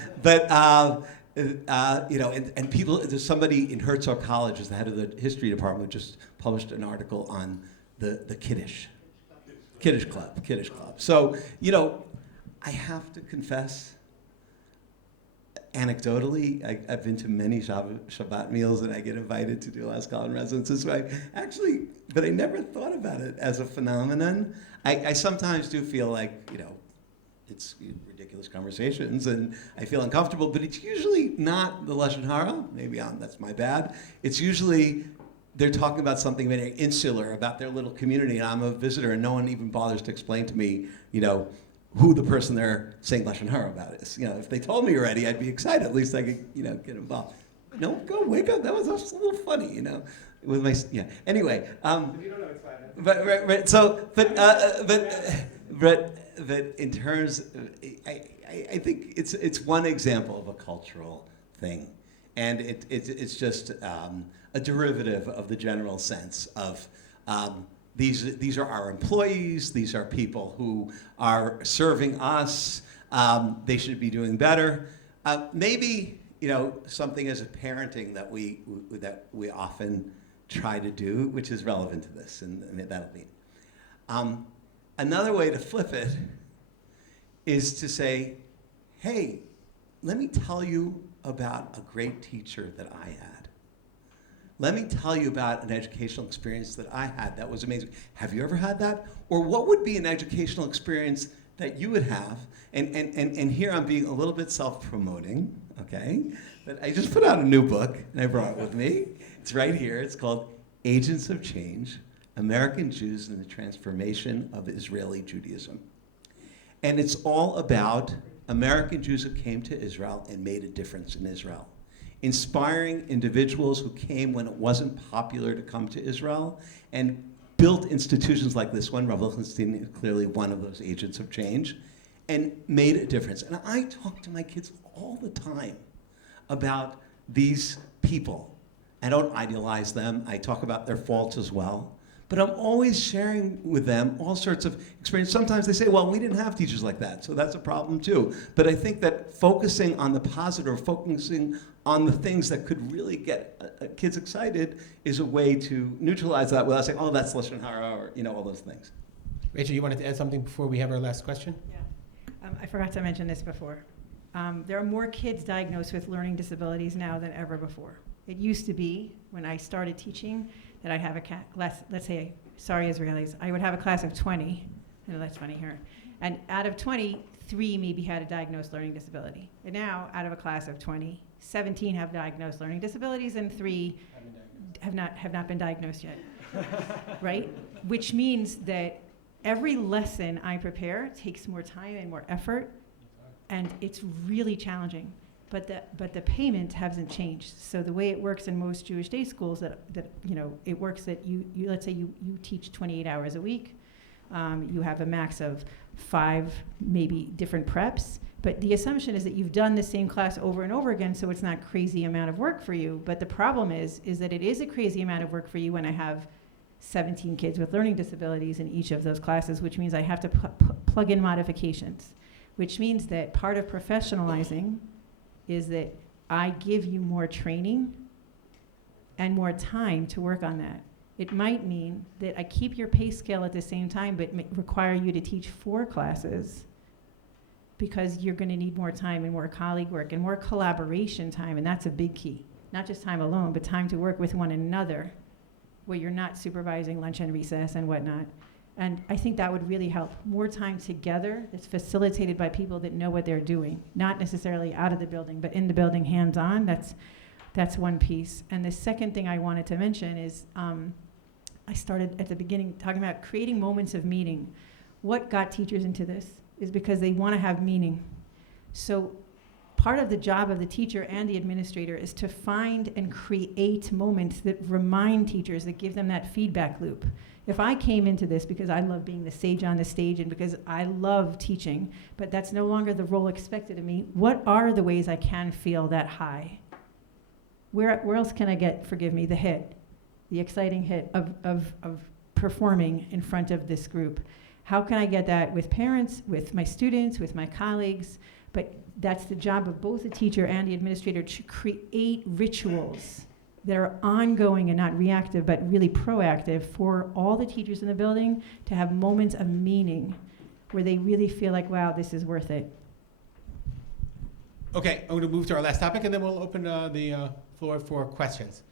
people, there's somebody in Herzog College, who's the head of the history department, who just published an article on the Kiddush Club. So, I have to confess, anecdotally, I've been to many Shabbat meals and I get invited to do last call in residences. So but I never thought about it as a phenomenon. I sometimes do feel like, it's ridiculous conversations, and I feel uncomfortable, but it's usually not the Lashon Hara. Maybe that's my bad. It's usually they're talking about something very insular, about their little community, and I'm a visitor, and no one even bothers to explain to me, who the person they're saying Lashon Hara about is. If they told me already, I'd be excited. At least I could, get involved. No, go wake up. That was just a little funny, with my, yeah. Anyway. If you don't know, it's fine. Right. So, but in terms, I think it's one example of a cultural thing, and it's just a derivative of the general sense of these are our employees, these are people who are serving us, they should be doing better. Maybe something as a parenting that we often try to do, which is relevant to this, and that'll be. Another way to flip it is to say, hey, let me tell you about a great teacher that I had. Let me tell you about an educational experience that I had that was amazing. Have you ever had that? Or what would be an educational experience that you would have? And here I'm being a little bit self-promoting, okay? But I just put out a new book, and I brought it with me. It's right here. It's called Agents of Change, American Jews and the Transformation of Israeli Judaism. And it's all about American Jews who came to Israel and made a difference in Israel. Inspiring individuals who came when it wasn't popular to come to Israel and built institutions like this one. Rav Lichtenstein is clearly one of those agents of change, and made a difference. And I talk to my kids all the time about these people. I don't idealize them. I talk about their faults as well. But I'm always sharing with them all sorts of experience. Sometimes they say, well, we didn't have teachers like that, so that's a problem too. But I think that focusing on the positive, focusing on the things that could really get kids excited is a way to neutralize that without saying, oh, that's Lashon Hara, or all those things. Rachel, you wanted to add something before we have our last question? Yeah. I forgot to mention this before. There are more kids diagnosed with learning disabilities now than ever before. It used to be, when I started teaching, that I'd have a class, let's say, sorry Israelis, I would have a class of 20, I know that's funny here, and out of 20, 3 maybe had a diagnosed learning disability. And now, out of a class of 20, 17 have diagnosed learning disabilities, and 3 have not been diagnosed yet, right? Which means that every lesson I prepare takes more time and more effort, and it's really challenging. But the payment hasn't changed. So the way it works in most Jewish day schools, it works that you let's say you teach 28 hours a week. You have a max of 5 maybe different preps. But the assumption is that you've done the same class over and over again, so it's not crazy amount of work for you. But the problem is that it is a crazy amount of work for you when I have 17 kids with learning disabilities in each of those classes, which means I have to plug in modifications, which means that part of professionalizing is that I give you more training and more time to work on that. It might mean that I keep your pay scale at the same time, but require you to teach 4 classes because you're going to need more time and more colleague work and more collaboration time, and that's a big key. Not just time alone, but time to work with one another, where you're not supervising lunch and recess and whatnot. And I think that would really help. More time together that's facilitated by people that know what they're doing, not necessarily out of the building, but in the building, hands-on. That's one piece. And the second thing I wanted to mention is I started at the beginning talking about creating moments of meaning. What got teachers into this is because they want to have meaning. So part of the job of the teacher and the administrator is to find and create moments that remind teachers, that give them that feedback loop. If I came into this because I love being the sage on the stage and because I love teaching, but that's no longer the role expected of me, what are the ways I can feel that high? Where else can I get, forgive me, the hit, the exciting hit of performing in front of this group? How can I get that with parents, with my students, with my colleagues? But that's the job of both the teacher and the administrator, to create rituals that are ongoing and not reactive, but really proactive for all the teachers in the building to have moments of meaning where they really feel like, wow, this is worth it. Okay, I'm going to move to our last topic, and then we'll open the floor for questions.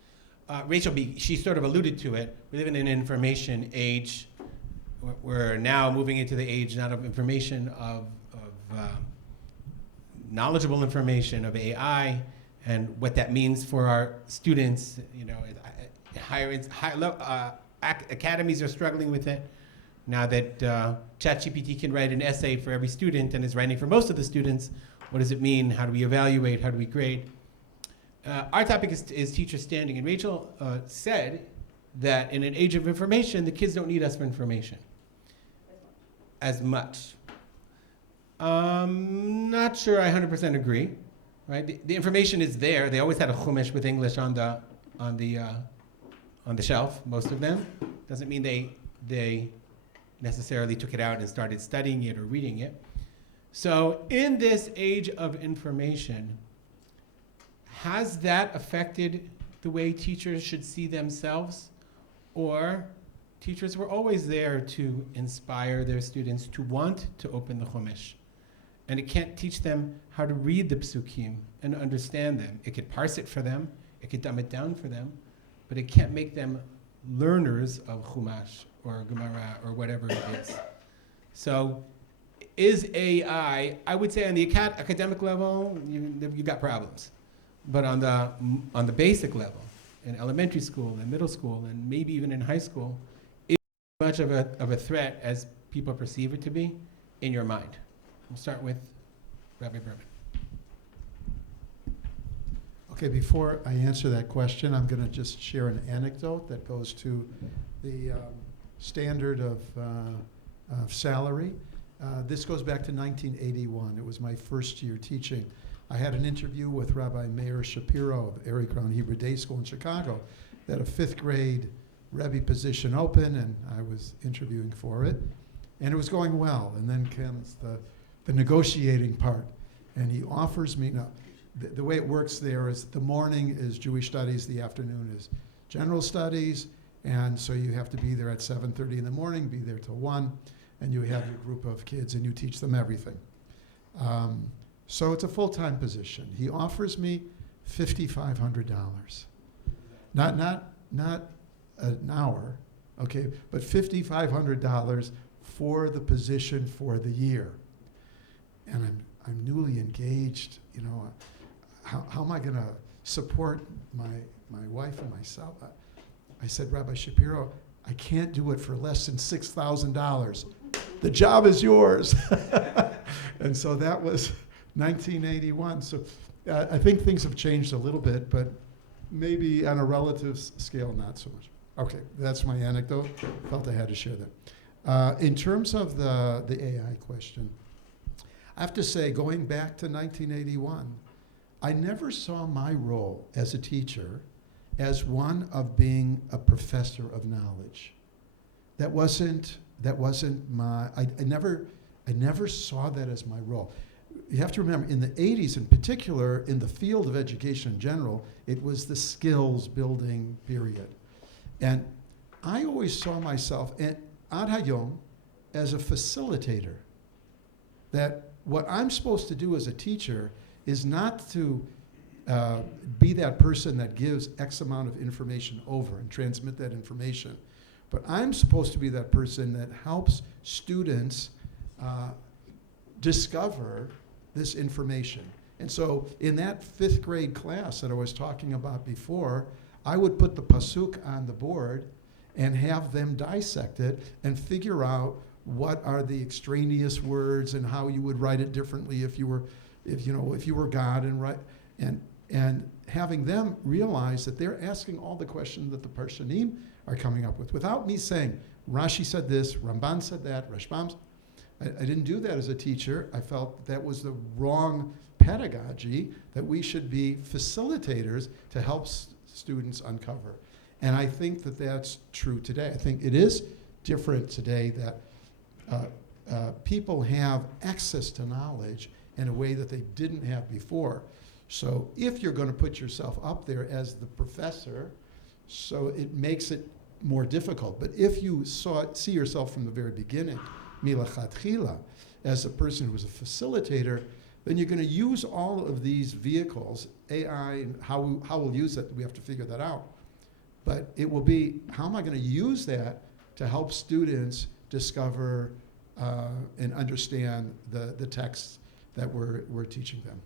Rachel B., she sort of alluded to it. We live in an information age. We're now moving into the age not of information, of knowledgeable information, of AI, and what that means for our students. You know, academies are struggling with it. Now that ChatGPT can write an essay for every student and is writing for most of the students, what does it mean? How do we evaluate? How do we grade? Our topic is teacher standing. And Rachel said that in an age of information, the kids don't need us for information as much. Not sure I 100% agree. Right? The information is there. They always had a chumash with English on the shelf. Most of them doesn't mean they necessarily took it out and started studying it or reading it. So in this age of information, has that affected the way teachers should see themselves? Or teachers were always there to inspire their students to want to open the chumash? And it can't teach them how to read the psukim and understand them. It could parse it for them, it could dumb it down for them, but it can't make them learners of Chumash or Gemara or whatever it is. So is AI, I would say on the academic level, you got problems. But on the basic level, in elementary school and middle school and maybe even in high school, is it much of a threat as people perceive it to be in your mind? We'll start with Rabbi Berman. Okay, before I answer that question, I'm going to just share an anecdote that goes to the standard of salary. This goes back to 1981. It was my first year teaching. I had an interview with Rabbi Meir Shapiro of Erie Crown Hebrew Day School in Chicago that a 5th grade Rebbe position open, and I was interviewing for it. And it was going well. And then comes the negotiating part. And he offers me, now, the way it works there is the morning is Jewish studies, the afternoon is general studies, and so you have to be there at 7:30 in the morning, be there till 1, and you have your group of kids and you teach them everything. So it's a full-time position. He offers me $5,500. Not an hour, okay, but $5,500 for the position for the year. And I'm newly engaged, you know, how am I going to support my wife and myself? I said, Rabbi Shapiro, I can't do it for less than $6,000. The job is yours. And so that was 1981. So I think things have changed a little bit, but maybe on a relative scale, not so much. Okay, that's my anecdote. Felt I had to share that. In terms of the AI question, I have to say, going back to 1981, I never saw my role as a teacher as one of being a professor of knowledge. That wasn't my, I never saw that as my role. You have to remember, in the 80s in particular, in the field of education in general, it was the skills building period. And I always saw myself, ad hayom, as a facilitator. That what I'm supposed to do as a teacher is not to be that person that gives X amount of information over and transmit that information. But I'm supposed to be that person that helps students discover this information. And so in that 5th grade class that I was talking about before, I would put the pasuk on the board and have them dissect it and figure out what are the extraneous words and how you would write it differently if you were God, and having them realize that they're asking all the questions that the Parshanim are coming up with without me saying, Rashi said this, Ramban said that, Rashbam. I didn't do that as a teacher. I felt that was the wrong pedagogy, that we should be facilitators to help students uncover. And I think that that's true today. I think it is different today that people have access to knowledge in a way that they didn't have before. So if you're going to put yourself up there as the professor, so it makes it more difficult. But if you see yourself from the very beginning, milachatchila, as a person who's a facilitator, then you're going to use all of these vehicles, AI, and how we'll use it, we have to figure that out. But it will be, how am I going to use that to help students discover and understand the texts that we're teaching them?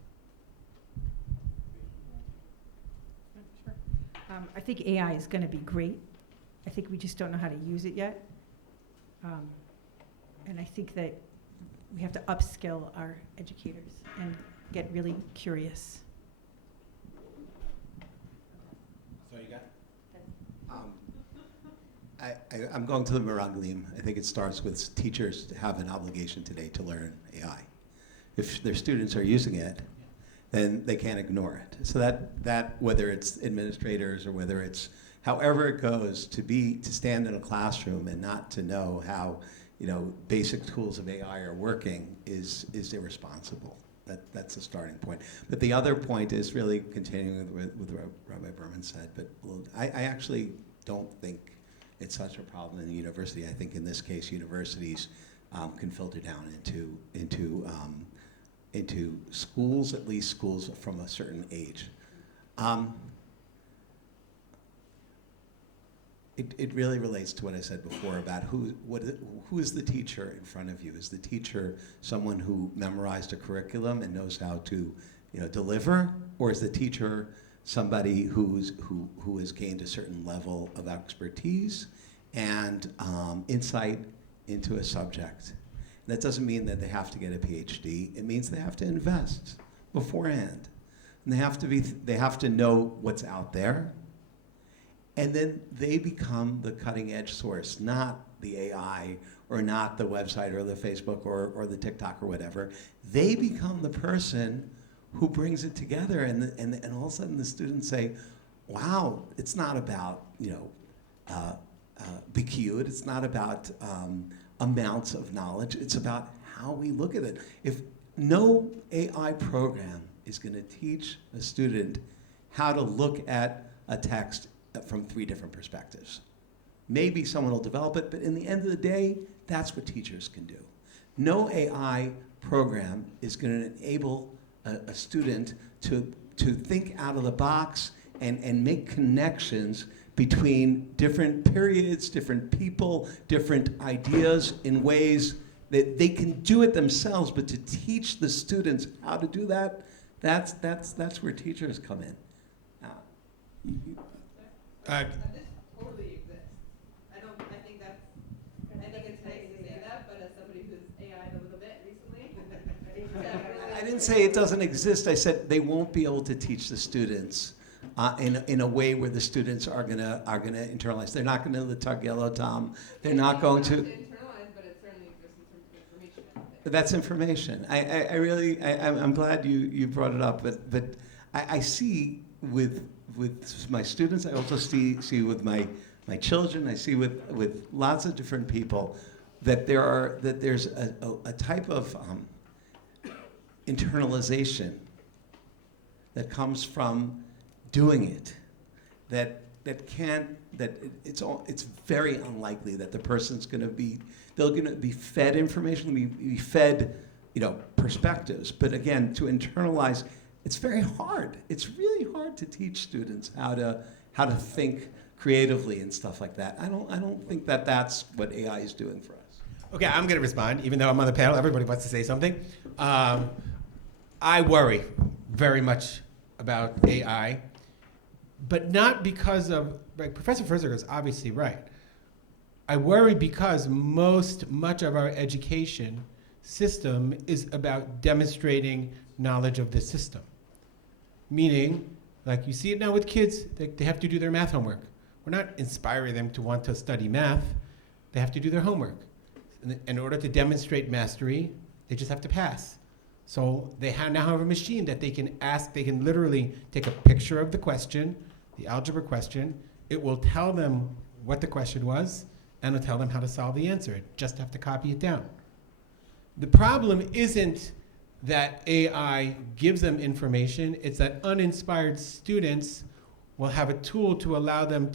Sure. I think AI is going to be great. I think we just don't know how to use it yet. And I think that we have to upskill our educators and get really curious. So you got? I'm going to the Meraglim. I think it starts with teachers to have an obligation today to learn AI. If their students are using it, then they can't ignore it. So that whether it's administrators or whether it's however it goes, to stand in a classroom and not to know how basic tools of AI are working is irresponsible. That's the starting point. But the other point is really continuing with what Rabbi Berman said. But I actually don't think it's such a problem in the university. I think in this case, universities can filter down into schools, at least schools from a certain age. It really relates to what I said before about who is the teacher in front of you. Is the teacher someone who memorized a curriculum and knows how to deliver, or is the teacher somebody who has gained a certain level of expertise and insight into a subject? And that doesn't mean that they have to get a PhD. It means they have to invest beforehand, and they have to know what's out there. And then they become the cutting edge source, not the AI or not the website or the Facebook or the TikTok or whatever. They become the person who brings it together, and all of a sudden the students say, wow, it's not about bikiyud, it's not about amounts of knowledge, it's about how we look at it. If no AI program is going to teach a student how to look at a text from 3 different perspectives. Maybe someone will develop it, but in the end of the day, that's what teachers can do. No AI program is going to enable a student to think out of the box and make connections between different periods, different people, different ideas in ways that they can do it themselves, but to teach the students how to do that, that's where teachers come in. This totally exists. I think it's nice to say that, but as somebody who's AI'd a little bit recently, I didn't say it doesn't exist. I said they won't be able to teach the students in a way where the students are gonna internalize. They're not gonna l'targelotam. They're not going to. internalize, but it certainly exists in terms of information. That's information. I'm glad you brought it up. But I see with my students. I also see with my children. I see with lots of different people that there's a type of internalization that comes from doing it. It's very unlikely that the person's going to be fed information, be fed perspectives. But again, to internalize, it's very hard. It's really hard to teach students how to think creatively and stuff like that. I don't think that that's what AI is doing for us. Okay, I'm going to respond, even though I'm on the panel. Everybody wants to say something. I worry very much about AI, but not because of, like, Professor Ferziger is obviously right. I worry because much of our education system is about demonstrating knowledge of the system. Meaning, like you see it now with kids, they have to do their math homework. We're not inspiring them to want to study math. They have to do their homework. In order to demonstrate mastery, they just have to pass. So they now have a machine that they can ask. They can literally take a picture of the question, the algebra question. It will tell them what the question was, and it'll tell them how to solve the answer. Just have to copy it down. The problem isn't that AI gives them information. It's that uninspired students will have a tool to allow them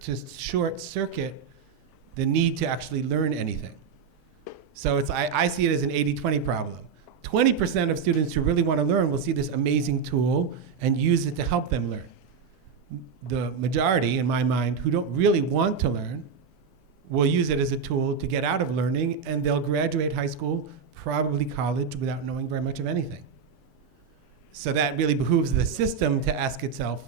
to short circuit the need to actually learn anything. So I see it as an 80-20 problem. 20% of students who really want to learn will see this amazing tool and use it to help them learn. The majority, in my mind, who don't really want to learn will use it as a tool to get out of learning, and they'll graduate high school, probably college, without knowing very much of anything. So that really behooves the system to ask itself,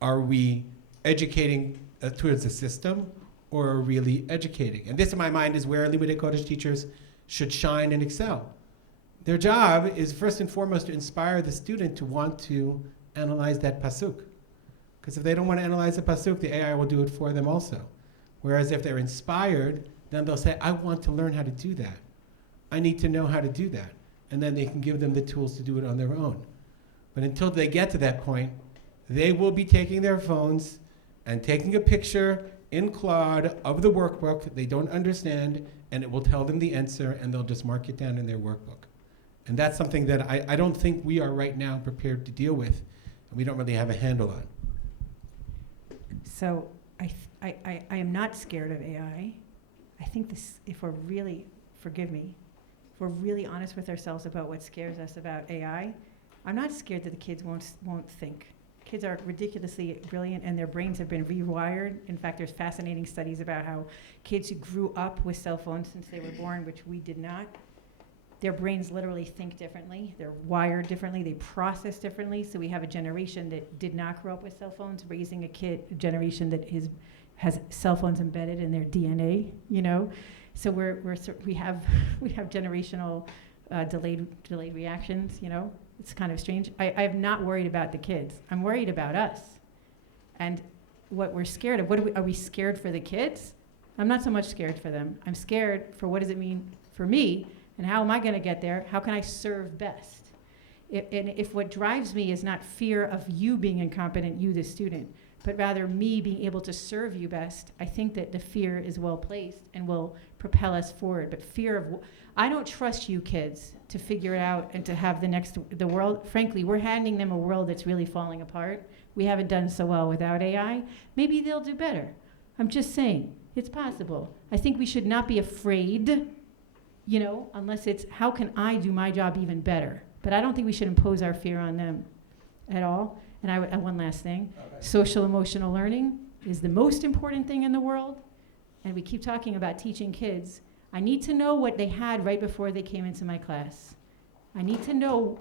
are we educating towards the system, or are we really educating? And this, in my mind, is where Limudei Kodesh teachers should shine and excel. Their job is first and foremost to inspire the student to want to analyze that pasuk. Because if they don't want to analyze the pasuk, the AI will do it for them also. Whereas if they're inspired, then they'll say, I want to learn how to do that. I need to know how to do that. And then they can give them the tools to do it on their own. But until they get to that point, they will be taking their phones and taking a picture in Claude of the workbook they don't understand, and it will tell them the answer, and they'll just mark it down in their workbook. And that's something that I don't think we are right now prepared to deal with, and we don't really have a handle on. So I am not scared of AI. I think this, if we're really, forgive me, if we're really honest with ourselves about what scares us about AI, I'm not scared that the kids won't think. Kids are ridiculously brilliant, and their brains have been rewired. In fact, there's fascinating studies about how kids who grew up with cell phones since they were born, which we did not, their brains literally think differently. They're wired differently. They process differently. So we have a generation that did not grow up with cell phones, raising a generation that has cell phones embedded in their DNA. You know, so we have generational delayed reactions. You know, it's kind of strange. I'm not worried about the kids. I'm worried about us, and what we're scared of. Are we scared for the kids? I'm not so much scared for them. I'm scared for what does it mean for me. And how am I going to get there? How can I serve best? If what drives me is not fear of you being incompetent, you the student, but rather me being able to serve you best, I think that the fear is well placed and will propel us forward. But fear of, I don't trust you kids to figure it out and to have the world. Frankly, we're handing them a world that's really falling apart. We haven't done so well without AI. Maybe they'll do better. I'm just saying, it's possible. I think we should not be afraid, you know, unless it's how can I do my job even better? But I don't think we should impose our fear on them at all. And one last thing, social emotional learning is the most important thing in the world. And we keep talking about teaching kids. I need to know what they had right before they came into my class. I need to know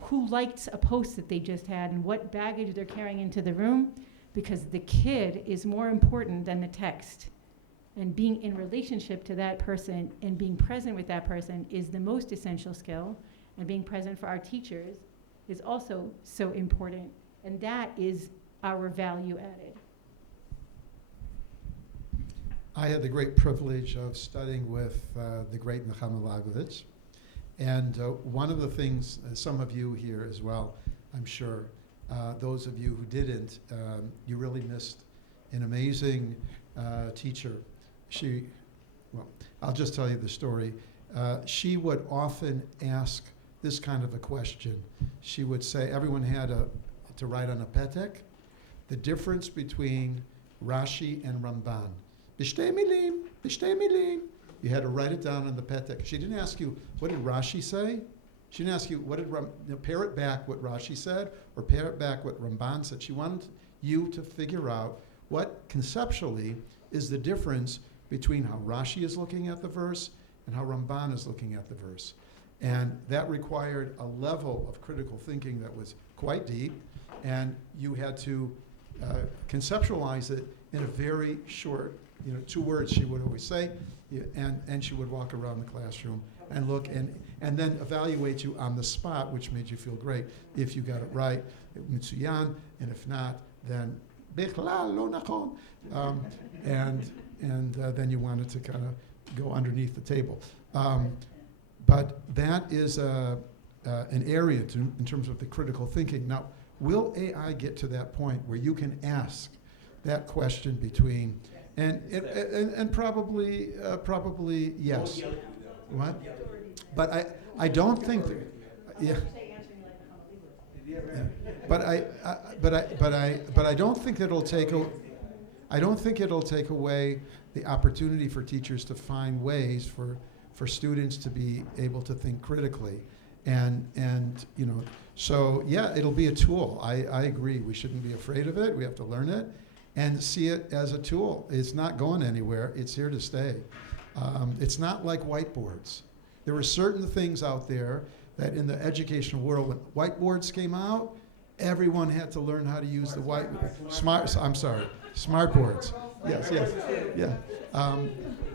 who liked a post that they just had and what baggage they're carrying into the room, because the kid is more important than the text. And being in relationship to that person and being present with that person is the most essential skill. And being present for our teachers is also so important. And that is our value added. I had the great privilege of studying with the great Nechama Leibowitz. And one of the things, some of you here as well, I'm sure, those of you who didn't, you really missed an amazing teacher. I'll just tell you the story. She would often ask this kind of a question. She would say, everyone had to write on a petek the difference between Rashi and Ramban. Bishtei milim, bishtei milim. You had to write it down on the petek. She didn't ask you, what did Rashi say? She didn't ask you, parrot back what Rashi said, or parrot back what Ramban said. She wanted you to figure out what conceptually is the difference between how Rashi is looking at the verse and how Ramban is looking at the verse. And that required a level of critical thinking that was quite deep, and you had to conceptualize it in a very short, 2 words she would always say, and she would walk around the classroom and look and then evaluate you on the spot, which made you feel great. If you got it right, mitsuyan, and if not, then bechlal lo nachon. And then you wanted to kind of go underneath the table. But that is an area in terms of the critical thinking. Now, will AI get to that point where you can ask that question between, and probably yes. What? But I don't think that, yeah. But I don't think it'll take away the opportunity for teachers to find ways for students to be able to think critically, and so yeah, it'll be a tool. I agree. We shouldn't be afraid of it. We have to learn it and see it as a tool. It's not going anywhere. It's here to stay. It's not like whiteboards. There were certain things out there that in the educational world, when whiteboards came out, everyone had to learn how to use the smart boards. Yes, yeah.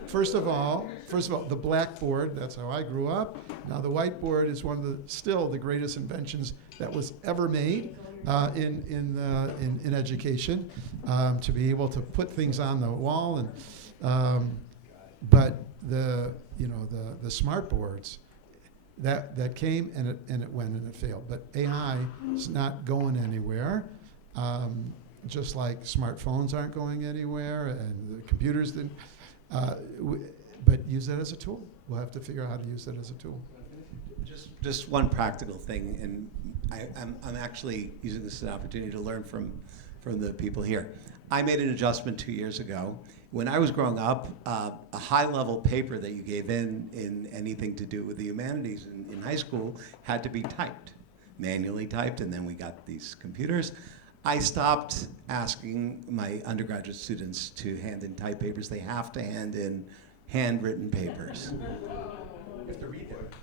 First of all, the blackboard, that's how I grew up. Now the whiteboard is one of still the greatest inventions that was ever made in education, to be able to put things on the wall. But the smart boards, that came and it went and it failed. But AI is not going anywhere. Just like smartphones aren't going anywhere and the computers didn't. But use that as a tool. We'll have to figure out how to use that as a tool. Just one practical thing, and I'm actually using this as an opportunity to learn from the people here. I made an adjustment 2 years ago. When I was growing up, a high-level paper that you gave in anything to do with the humanities in high school had to be typed, manually typed, and then we got these computers. I stopped asking my undergraduate students to hand in typed papers. They have to hand in handwritten papers. You have to read it.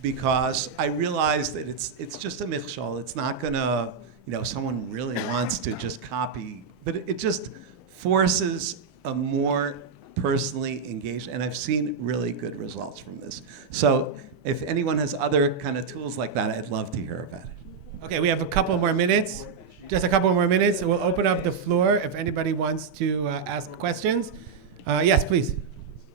Because I realized that it's just a michshol. It's not gonna, someone really wants to just copy, but it just forces a more personally engaged, and I've seen really good results from this. So if anyone has other kind of tools like that, I'd love to hear about it. Okay, we have a couple more minutes. Just a couple more minutes. We'll open up the floor if anybody wants to ask questions. Yes, please.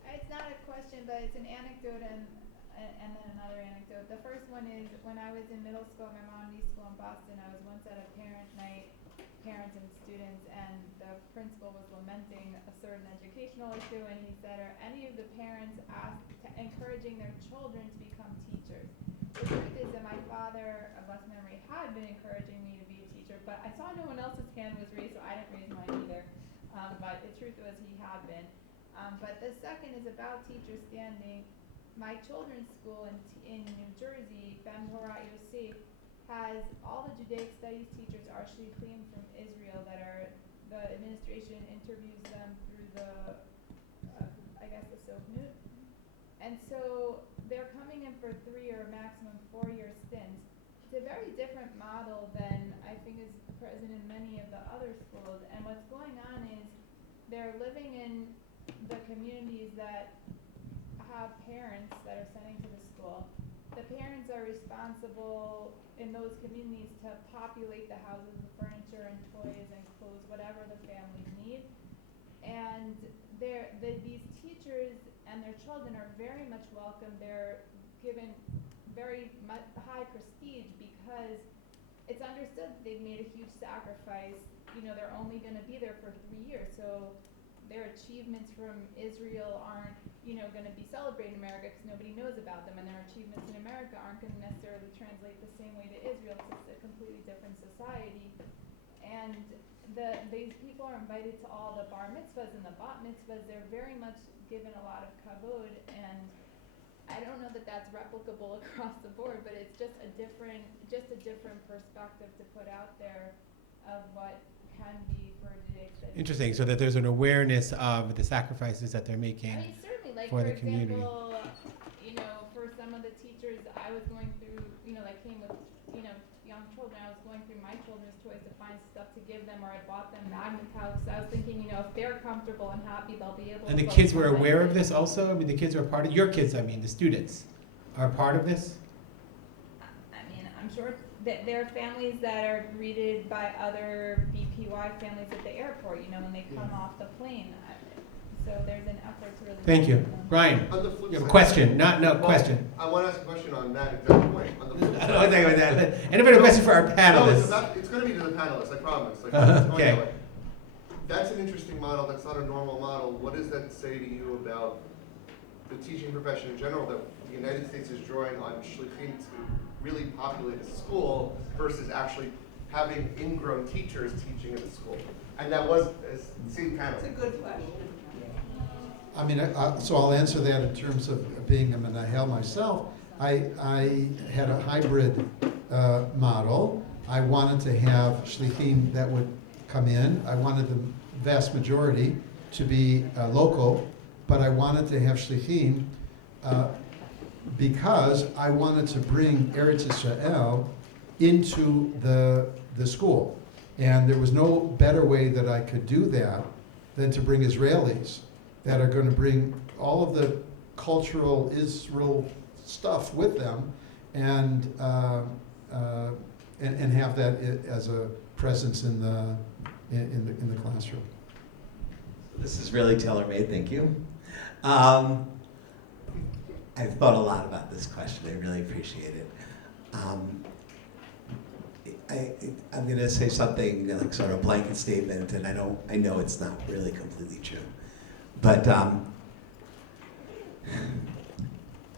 It's not a question, but it's an anecdote and then another anecdote. The first one is when I was in middle school, my modernity school in Boston, I was once at a parent night, parents and students, and the principal was lamenting a certain educational issue, and he said, are any of the parents encouraging their children to become teachers? The truth is that my father, of blessed memory, had been encouraging me to be a teacher, but I saw no one else's hand was raised, so I didn't raise mine either. But the truth was he had been. But the second is about teacher standing. My children's school in New Jersey, Ben Horat Yosef, has all the Judaic studies teachers are shlichim from Israel that are, the administration interviews them through the Sovnut. And so they're coming in for 3 or maximum 4-year stints. It's a very different model than I think is present in many of the other schools. And what's going on is they're living in the communities that have parents that are sending to the school. The parents are responsible in those communities to populate the houses with furniture and toys and clothes, whatever the families need. And these teachers and their children are very much welcome. They're given very high prestige because it's understood that they've made a huge sacrifice. They're only going to be there for 3 years, so their achievements from Israel aren't, going to be celebrated in America because nobody knows about them, and their achievements in America aren't going to necessarily translate the same way to Israel because it's a completely different society. And these people are invited to all the bar mitzvahs and the bat mitzvahs. They're very much given a lot of kavod, and I don't know that that's replicable across the board, but it's just a different perspective to put out there of what can be for Judaic studies. Interesting, so that there's an awareness of the sacrifices that they're making. I mean, certainly, like, for for the community. example, for some of the teachers I was going through, that came with, young children, I was going through my children's toys to find stuff to give them, or I bought them Magnetouch, so I was thinking, if they're comfortable and happy, they'll be able to. And the focus kids were on my aware of kids. this also? I mean, the kids are part of, your kids, I mean, the students are part of this? I mean, I'm sure that there are families that are greeted by other BPY families at the airport, when they come off the plane. So there's an effort to really. Thank you. support them. Brian, On the flip you have a side- question, no, Well, question. I want to ask a question on that exact point. On the flip I side- don't think about that. Anybody have a question for our No, panelists? it's going to be to the panelists, I promise. Like, Uh-huh, it's going okay. that way. That's an interesting model. That's not a normal model. What does that say to you about the teaching profession in general, that the United States is drawing on shlichim to really populate a school versus actually having ingrown teachers teaching at the school? And that was the same panel. It's a good question. I mean, so I'll answer that in terms of being a Menahel myself. I had a hybrid model. I wanted to have shlichim that would come in. I wanted the vast majority to be local, but I wanted to have shlichim because I wanted to bring Eretz Yisrael into the school. And there was no better way that I could do that than to bring Israelis that are going to bring all of the cultural Israel stuff with them and have that as a presence in the classroom. This is really tailor-made, thank you. I've thought a lot about this question, I really appreciate it. I'm going to say something like sort of a blanket statement, and I know it's not really completely true. But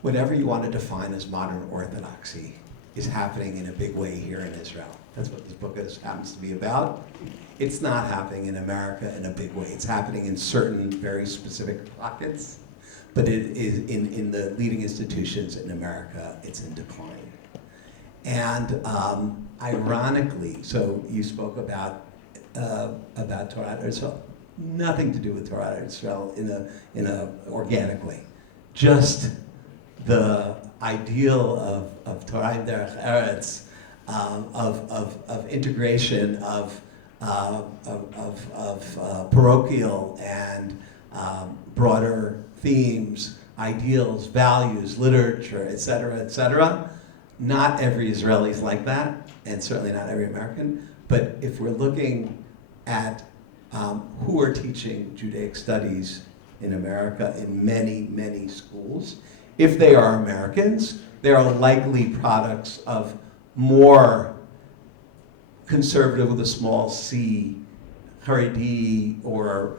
whatever you want to define as modern orthodoxy is happening in a big way here in Israel. That's what this book happens to be about. It's not happening in America in a big way. It's happening in certain very specific pockets, but it is in the leading institutions in America, it's in decline. And ironically, so you spoke about Torah Israel, nothing to do with Torah Israel in a organically, just the ideal of Torah Derech Eretz, of integration of parochial and broader themes, ideals, values, literature, et cetera, et cetera. Not every Israeli is like that, and certainly not every American. But if we're looking at who are teaching Judaic studies in America in many, many schools, if they are Americans, they are likely products of more conservative with a small c, Haredi, or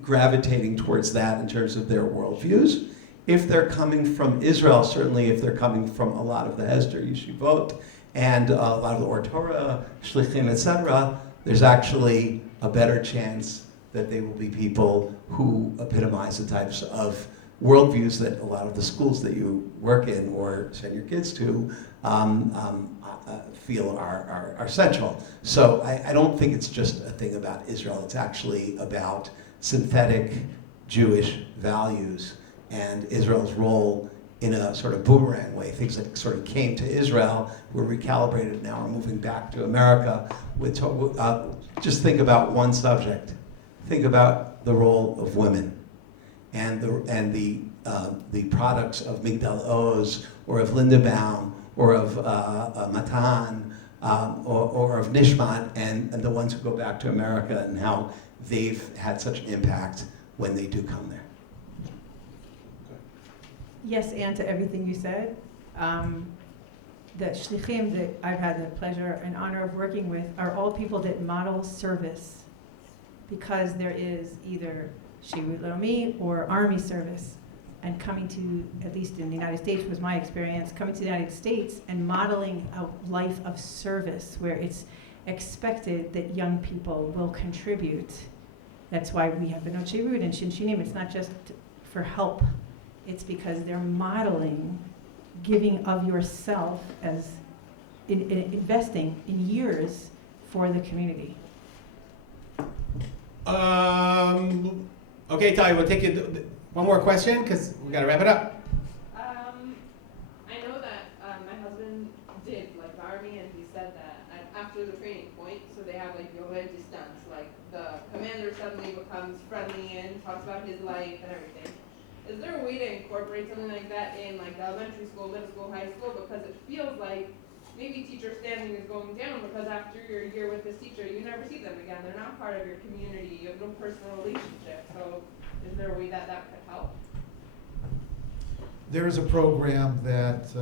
gravitating towards that in terms of their worldviews. If they're coming from Israel, certainly if they're coming from a lot of the Hesder Yeshivot and a lot of the Or Torah, Shlichim, etc., there's actually a better chance that they will be people who epitomize the types of worldviews that a lot of the schools that you work in or send your kids to feel are central. So I don't think it's just a thing about Israel. It's actually about synthetic Jewish values and Israel's role in a sort of boomerang way. Things that sort of came to Israel were recalibrated, now are moving back to America. Just think about one subject. Think about the role of women and the products of Migdal Oz or of Lindenbaum or of Matan or of Nishmat and the ones who go back to America and how they've had such an impact when they do come there. Yes, and to everything you said. The shlichim that I've had the pleasure and honor of working with are all people that model service, because there is either Shirut Laomi or army service. And coming to, at least in the United States was my experience, coming to the United States and modeling a life of service where it's expected that young people will contribute. That's why we have Benot Shirut and Shinshinim. It's not just for help. It's because they're modeling giving of yourself as in investing in years for the community. Okay, Talia, we'll take you one more question because we got to wrap it up. I know that my husband did like Bar-Ilan, and he said that after the training point, so they have like yoga at distance, like the commander suddenly becomes friendly and talks about his life and everything. Is there a way to incorporate something like that in like the elementary school, middle school, high school? Because it feels like maybe teacher standing is going down because after your year with this teacher, you never see them again. They're not part of your community. You have no personal relationship. So is there a way that that could help? There is a program that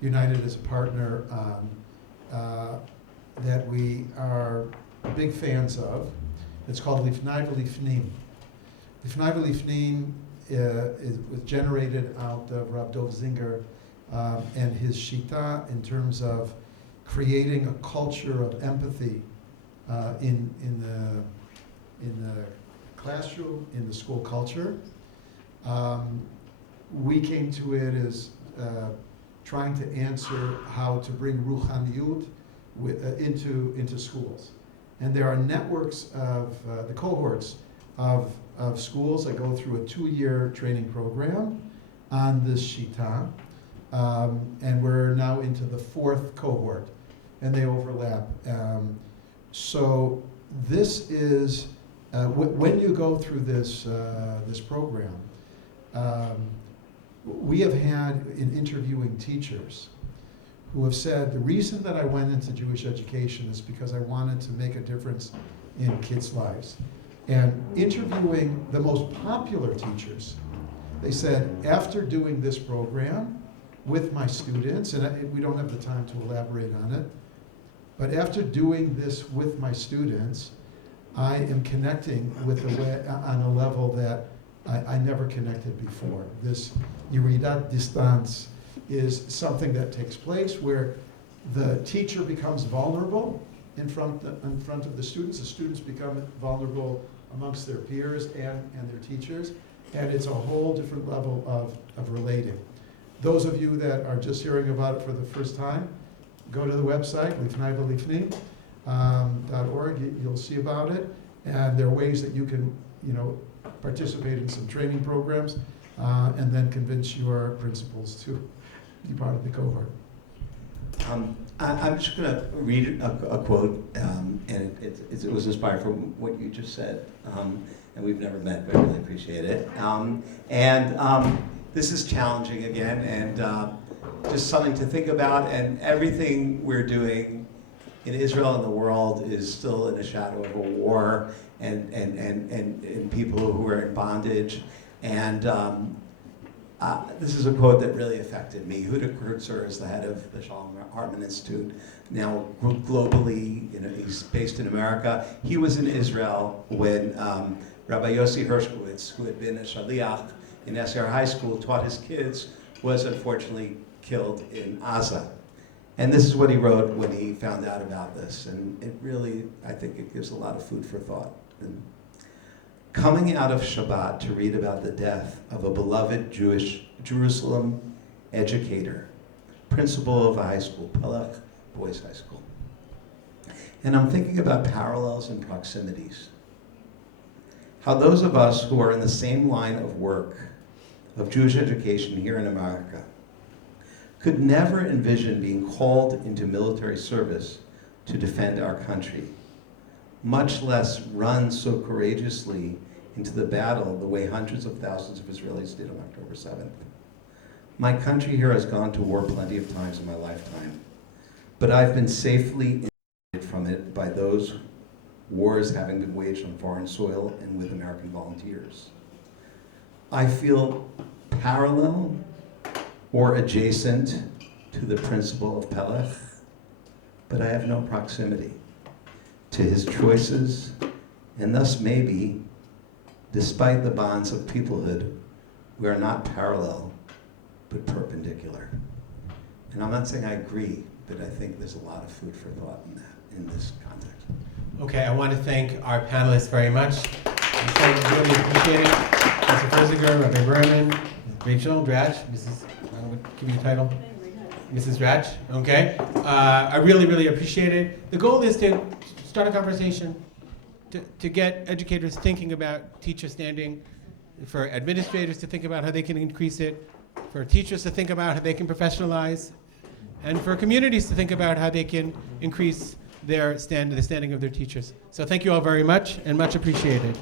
United is a partner on that we are big fans of. It's called Lifnai V'Lifnim. Lifnai V'Lifnim was generated out of Rav Dov Zinger and his shita in terms of creating a culture of empathy in the classroom, in the school culture. We came to it as trying to answer how to bring ruchaniyut into schools. And there are networks of the cohorts of schools that go through a 2-year training program on this shita. And we're now into the 4th cohort, and they overlap. So this is, when you go through this program, we have had, in interviewing teachers, who have said, the reason that I went into Jewish education is because I wanted to make a difference in kids' lives. And interviewing the most popular teachers, they said, after doing this program with my students, and we don't have the time to elaborate on it, but after doing this with my students, I am connecting with on a level that I never connected before. This yeridat distance is something that takes place where the teacher becomes vulnerable in front of the students become vulnerable amongst their peers and their teachers, and it's a whole different level of relating. Those of you that are just hearing about it for the first time, go to the website, lifnaivelifnim.org. You'll see about it, and there are ways that you can, participate in some training programs, and then convince your principals to be part of the cohort. I'm just going to read a quote, and it was inspired from what you just said. And we've never met, but I really appreciate it. This is challenging again, and just something to think about. And everything we're doing in Israel and the world is still in the shadow of a war, and people who are in bondage. And this is a quote that really affected me. Huda Kurtzer is the head of the Shalom Hartman Institute, now globally, he's based in America. He was in Israel when Rabbi Yossi Hershkowitz, who had been a shaliach in SR High School, taught his kids, was unfortunately killed in Gaza. And this is what he wrote when he found out about this. And it really, I think it gives a lot of food for thought. And coming out of Shabbat to read about the death of a beloved Jewish Jerusalem educator, principal of a high school, Pelech Boys High School. And I'm thinking about parallels and proximities. How those of us who are in the same line of work, of Jewish education here in America, could never envision being called into military service to defend our country, much less run so courageously into the battle the way hundreds of thousands of Israelis did on October 7th. My country here has gone to war plenty of times in my lifetime, but I've been safely insulated from it by those wars having been waged on foreign soil and with American volunteers. I feel parallel or adjacent to the principle of Pelech, but I have no proximity to his choices, and thus maybe, despite the bonds of peoplehood, we are not parallel, but perpendicular. And I'm not saying I agree, but I think there's a lot of food for thought in this context. Okay, I want to thank our panelists very much. We so really appreciate it. Professor Ferziger, Rabbi Berman, Rachel, Dratch, Mrs. Give me your title. Mrs. Dratch, okay. I really, really appreciate it. The goal is to start a conversation, to get educators thinking about teacher standing, for administrators to think about how they can increase it, for teachers to think about how they can professionalize, and for communities to think about how they can increase the standing of their teachers. So thank you all very much, and much appreciated.